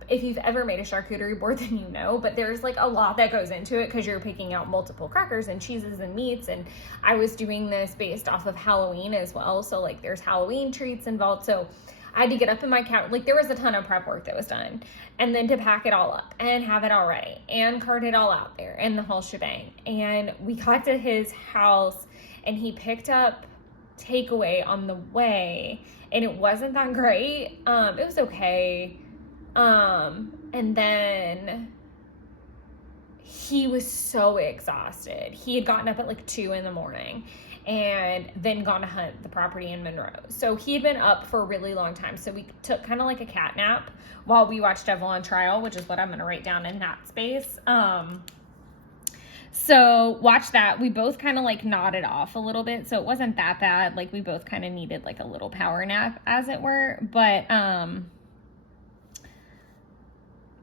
If you've ever made a charcuterie board, then you know, but there's like a lot that goes into it because you're picking out multiple crackers and cheeses and meats. And I was doing this based off of Halloween as well. So like there's Halloween treats involved. So I had to get up in my couch. Like, there was a ton of prep work that was done. And then to pack it all up and have it all ready and cart it all out there and the whole shebang. And we got to his house and he picked up takeaway on the way and it wasn't that great. It was okay. And then he was so exhausted. He had gotten up at like 2 a.m. and then gone to hunt the property in Monroe. So he had been up for a really long time. So we took kind of like a cat nap while we watched Devil on Trial, which is what I'm going to write down in that space. So watch that. We both kind of like nodded off a little bit. So it wasn't that bad. Like, we both kind of needed like a little power nap, as it were. But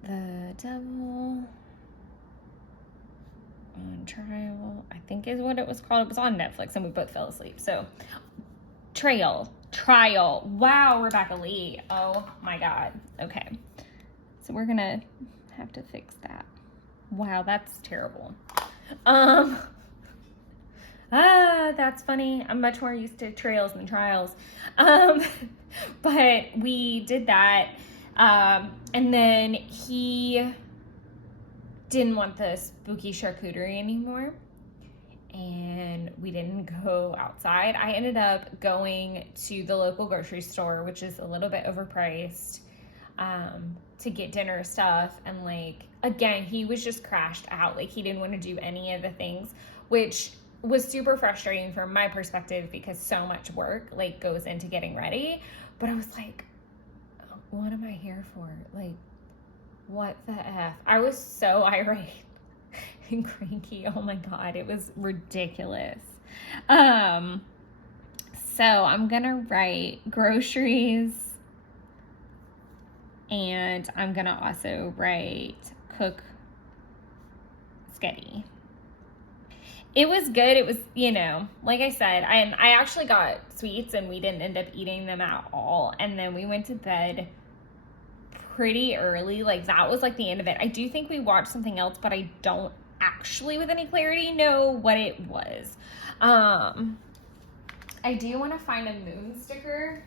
the Devil on Trial, I think is what it was called. It was on Netflix and we both fell asleep. So Trial. Wow, Rebecca Lee. Oh my God. Okay. So we're gonna have to fix that. Wow, that's terrible. That's funny. I'm much more used to trails than trials. But we did that. And then he didn't want the spooky charcuterie anymore and we didn't go outside. I ended up going to the local grocery store, which is a little bit overpriced, to get dinner stuff. And like, again, he was just crashed out. Like, he didn't want to do any of the things, which was super frustrating from my perspective because so much work like goes into getting ready. But I was like, what am I here for? Like, what the F? I was so irate and cranky. Oh my God, it was ridiculous. So I'm gonna write groceries, and I'm gonna also write cook sketty. It was good. It was, you know, like I said, I actually got sweets and we didn't end up eating them at all. And then we went to bed pretty early. Like that was like the end of it. I do think we watched something else, but I don't actually with any clarity know what it was. I do want to find a moon sticker.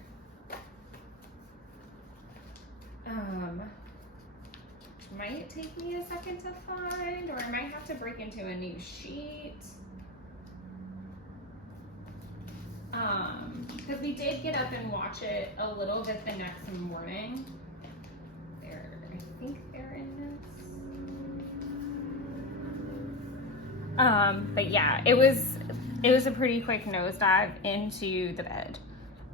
Might take me a second to find, or I might have to break into a new sheet. Because we did get up and watch it a little bit the next morning. I think they're in this. But yeah, it was a pretty quick nosedive into the bed.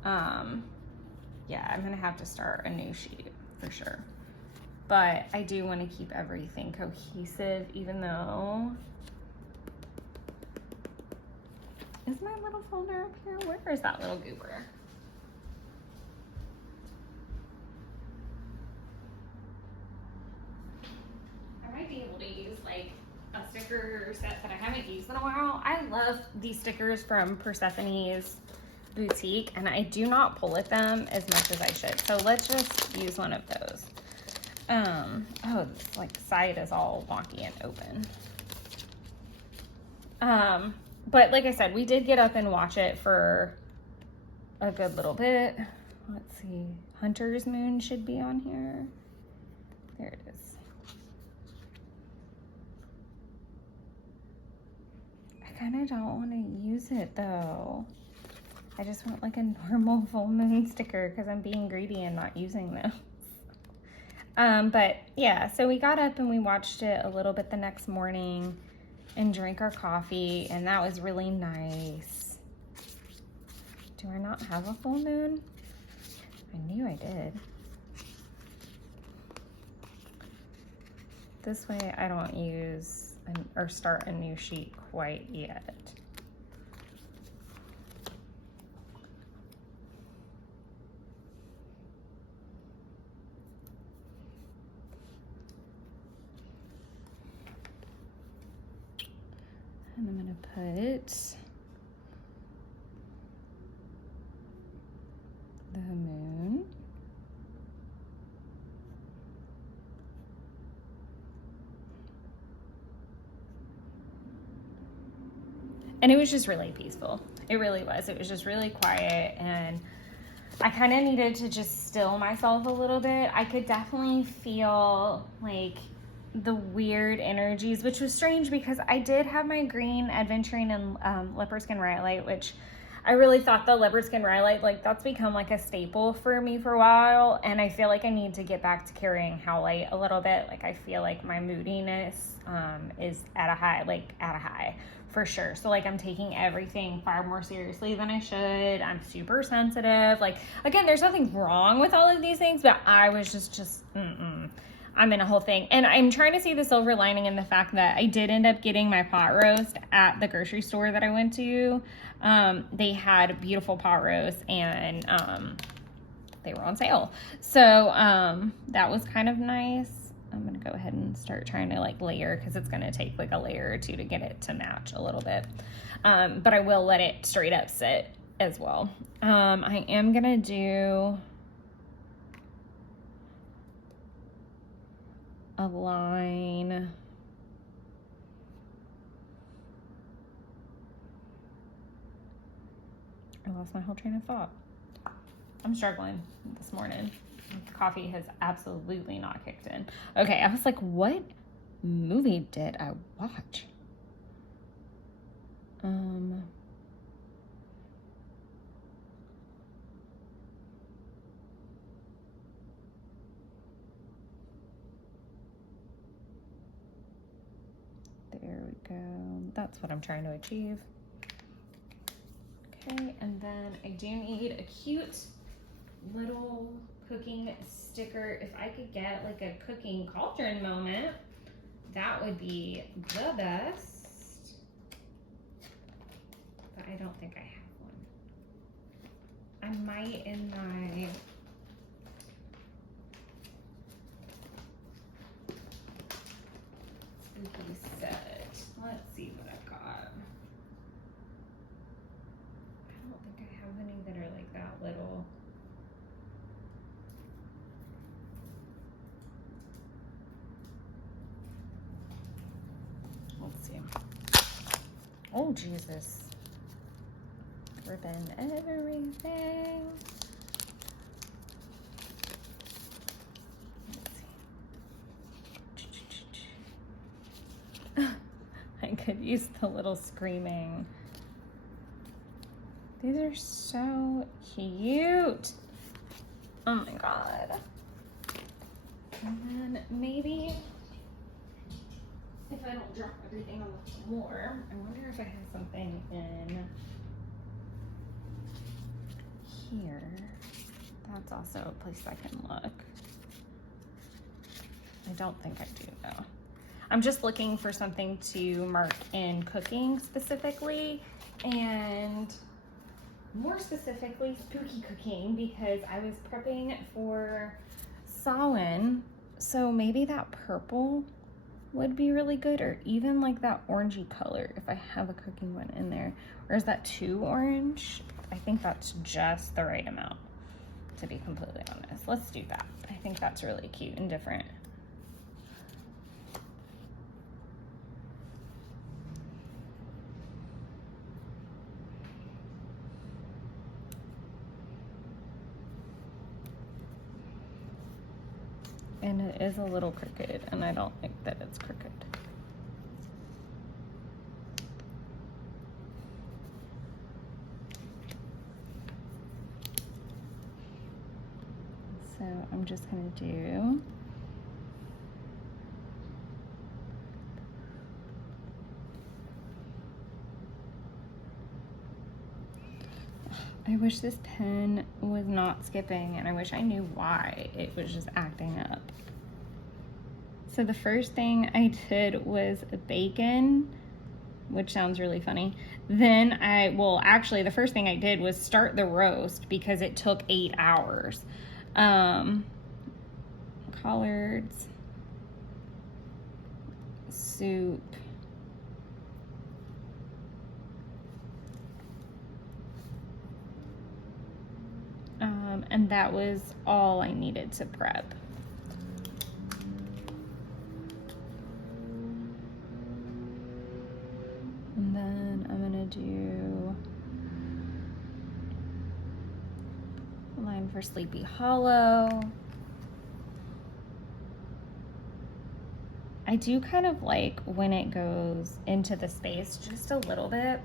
Yeah, I'm gonna have to start a new sheet for sure. But I do want to keep everything cohesive, even though... Is my little folder up here? Where is that little goober? I might be able to use like a sticker set that I haven't used in a while. I love these stickers from Persephone's boutique, and I do not pull at them as much as I should. So let's just use one of those. Oh, this like side is all wonky and open. But like I said, we did get up and watch it for a good little bit. Let's see, Hunter's Moon should be on here. There it is. I kind of don't want to use it though. I just want like a normal full moon sticker because I'm being greedy and not using them. But yeah, so we got up and we watched it a little bit the next morning and drank our coffee, and that was really nice. Do I not have a full moon? I knew I did. This way I don't use or start a new sheet quite yet. And I'm gonna put the moon. And it was just really peaceful. It really was. It was just really quiet, and I kind of needed to just still myself a little bit. I could definitely feel like the weird energies, which was strange because I did have my green adventuring and leopard skin rhyolite, which I really thought the leopard skin rhyolite, like that's become like a staple for me for a while, and I feel like I need to get back to carrying howlite a little bit. Like I feel like my moodiness is at a high for sure. So like I'm taking everything far more seriously than I should. I'm super sensitive. Like again, there's nothing wrong with all of these things, but I was just I'm in a whole thing. And I'm trying to see the silver lining in the fact that I did end up getting my pot roast at the grocery store that I went to. They had beautiful pot roast, and they were on sale. So that was kind of nice. I'm gonna go ahead and start trying to like layer, because it's gonna take like a layer or two to get it to match a little bit. But I will let it straight up sit as well. I am gonna do a line. I lost my whole train of thought. I'm struggling this morning. Coffee has absolutely not kicked in. Okay, I was like, what movie did I watch? There we go. That's what I'm trying to achieve. Okay, and then I do need a cute little cooking sticker. If I could get like a cooking cauldron moment, that would be the best. but I don't think I have one. I might in my spooky set. Let's see what I've got. I don't think I have any that are like that little. Let's see. Oh, Jesus. Ripping everything. I could use the little screaming. These are so cute. Oh my God. And then maybe if I don't drop everything on the floor, I wonder if I have something in here. That's also a place I can look. I don't think I do though. I'm just looking for something to mark in cooking specifically, and more specifically spooky cooking, because I was prepping for Samhain, so maybe that purple would be really good, or even like that orangey color if I have a cooking one in there. Or is that too orange? I think that's just the right amount, to be completely honest. Let's do that. I think that's really cute and different. And it is a little crooked, and I don't think that it's crooked. So I'm just gonna do I wish this pen was not skipping, and I wish I knew why it was just acting up. So the first thing I did was bacon, which sounds really funny. Then actually the first thing I did was start the roast because it took 8 hours. Collards, soup, and that was all I needed to prep. And then I'm gonna do a line for Sleepy Hollow. I do kind of like when it goes into the space just a little bit.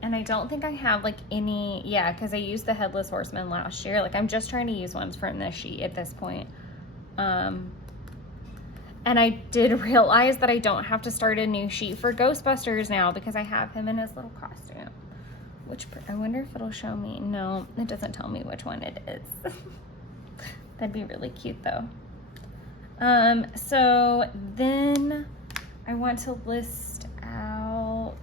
And I don't think I have like any, yeah, because I used the Headless Horseman last year. Like I'm just trying to use ones from this sheet at this point. And I did realize that I don't have to start a new sheet for Ghostbusters now because I have him in his little costume. Which, I wonder if it'll show me. No, it doesn't tell me which one it is. That'd be really cute though. So then I want to list out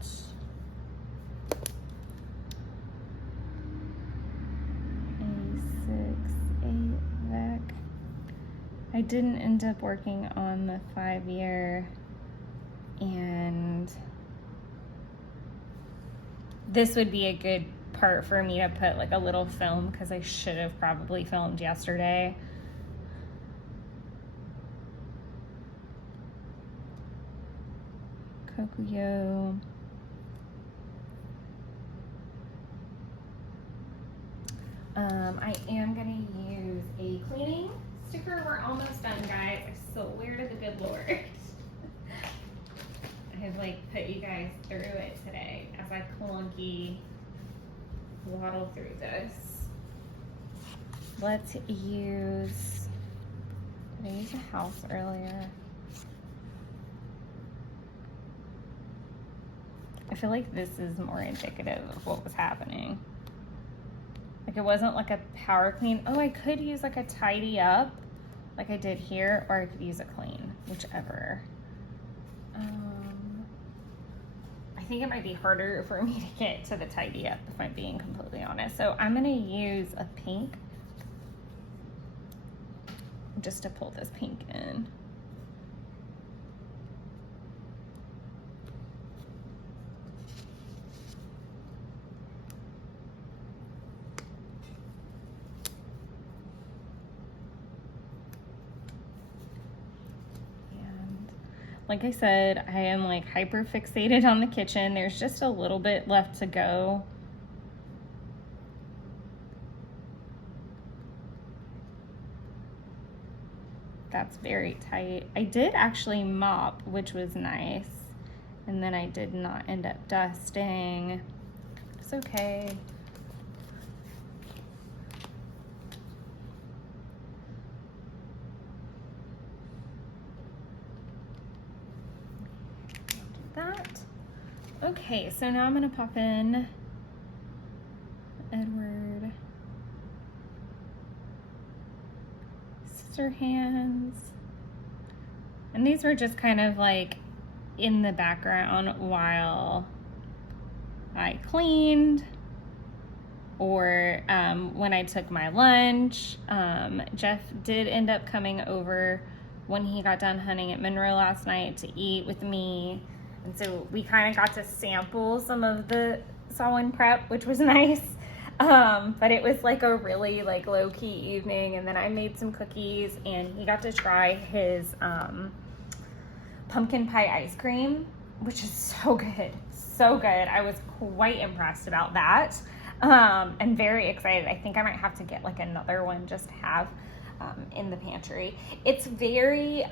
I didn't end up working on the 5-year, and this would be a good part for me to put like a little film because I should have probably filmed yesterday. Kokuyo. I am gonna use a cleaning sticker. We're almost done, guys. I swear to the good Lord. I have like put you guys through it today as I clunky waddle through this. Let's use, did I use a house earlier? I feel like this is more indicative of what was happening. Like it wasn't like a power clean. Oh, I could use like a tidy up like I did here, or I could use a clean, whichever. I think it might be harder for me to get to the tidy up if I'm being completely honest. So I'm gonna use a pink just to pull this pink in. Like I said, I am like hyper fixated on the kitchen. There's just a little bit left to go. That's very tight. I did actually mop, which was nice. And then I did not end up dusting. It's okay. That. Okay, so now I'm gonna pop in Edward Scissorhands, and these were just kind of like in the background while I cleaned or when I took my lunch. Jeff did end up coming over when he got done hunting at Monroe last night to eat with me. And so we kind of got to sample some of the Samhain prep, which was nice. But it was like a really like low-key evening. And then I made some cookies and he got to try his pumpkin pie ice cream, which is so good. So good. I was quite impressed about that. And very excited. I think I might have to get like another one just to have in the pantry. It's very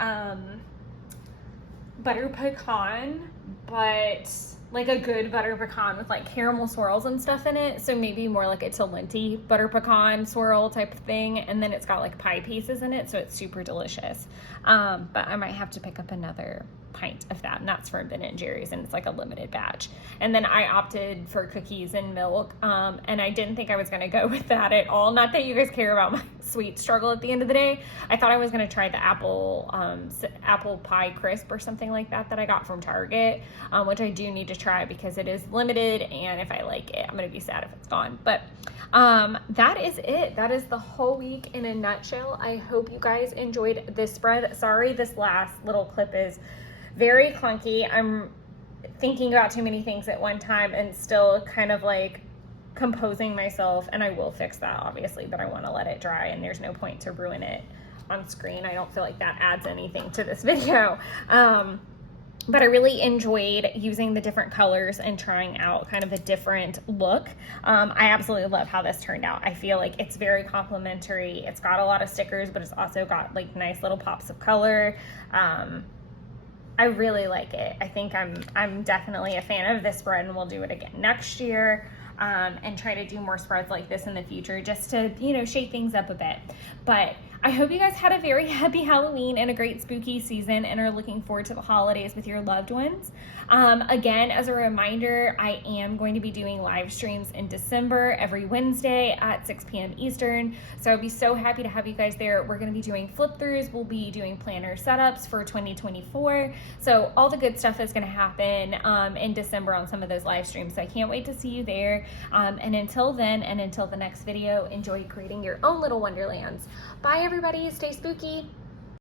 butter pecan, but like a good butter pecan with like caramel swirls and stuff in it. So maybe more like a Talenti butter pecan swirl type of thing. And then it's got like pie pieces in it. So it's super delicious. But I might have to pick up another pint of that, and that's from Ben & Jerry's, and it's like a limited batch. And then I opted for cookies and milk, and I didn't think I was going to go with that at all. Not that you guys care about my sweet struggle at the end of the day. I thought I was going to try the apple pie crisp or something like that I got from Target, which I do need to try because it is limited, and if I like it, I'm going to be sad if it's gone. But that is it. That is the whole week in a nutshell. I hope you guys enjoyed this spread. Sorry, this last little clip is very clunky. I'm thinking about too many things at one time and still kind of like composing myself, and I will fix that obviously, but I want to let it dry and there's no point to ruin it on screen. I don't feel like that adds anything to this video. But I really enjoyed using the different colors and trying out kind of a different look. I absolutely love how this turned out. I feel like it's very complimentary. It's got a lot of stickers, but it's also got like nice little pops of color. I really like it. I think I'm definitely a fan of this spread, and we'll do it again next year, and try to do more spreads like this in the future just to, you know, shake things up a bit. But I hope you guys had a very happy Halloween and a great spooky season and are looking forward to the holidays with your loved ones. Again, as a reminder, I am going to be doing live streams in December every Wednesday at 6 p.m. Eastern. So I'd be so happy to have you guys there. We're going to be doing flip throughs. We'll be doing planner setups for 2024. So all the good stuff is going to happen in December on some of those live streams. So I can't wait to see you there. And until then, and until the next video, enjoy creating your own little wonderlands. Bye everybody. Stay spooky.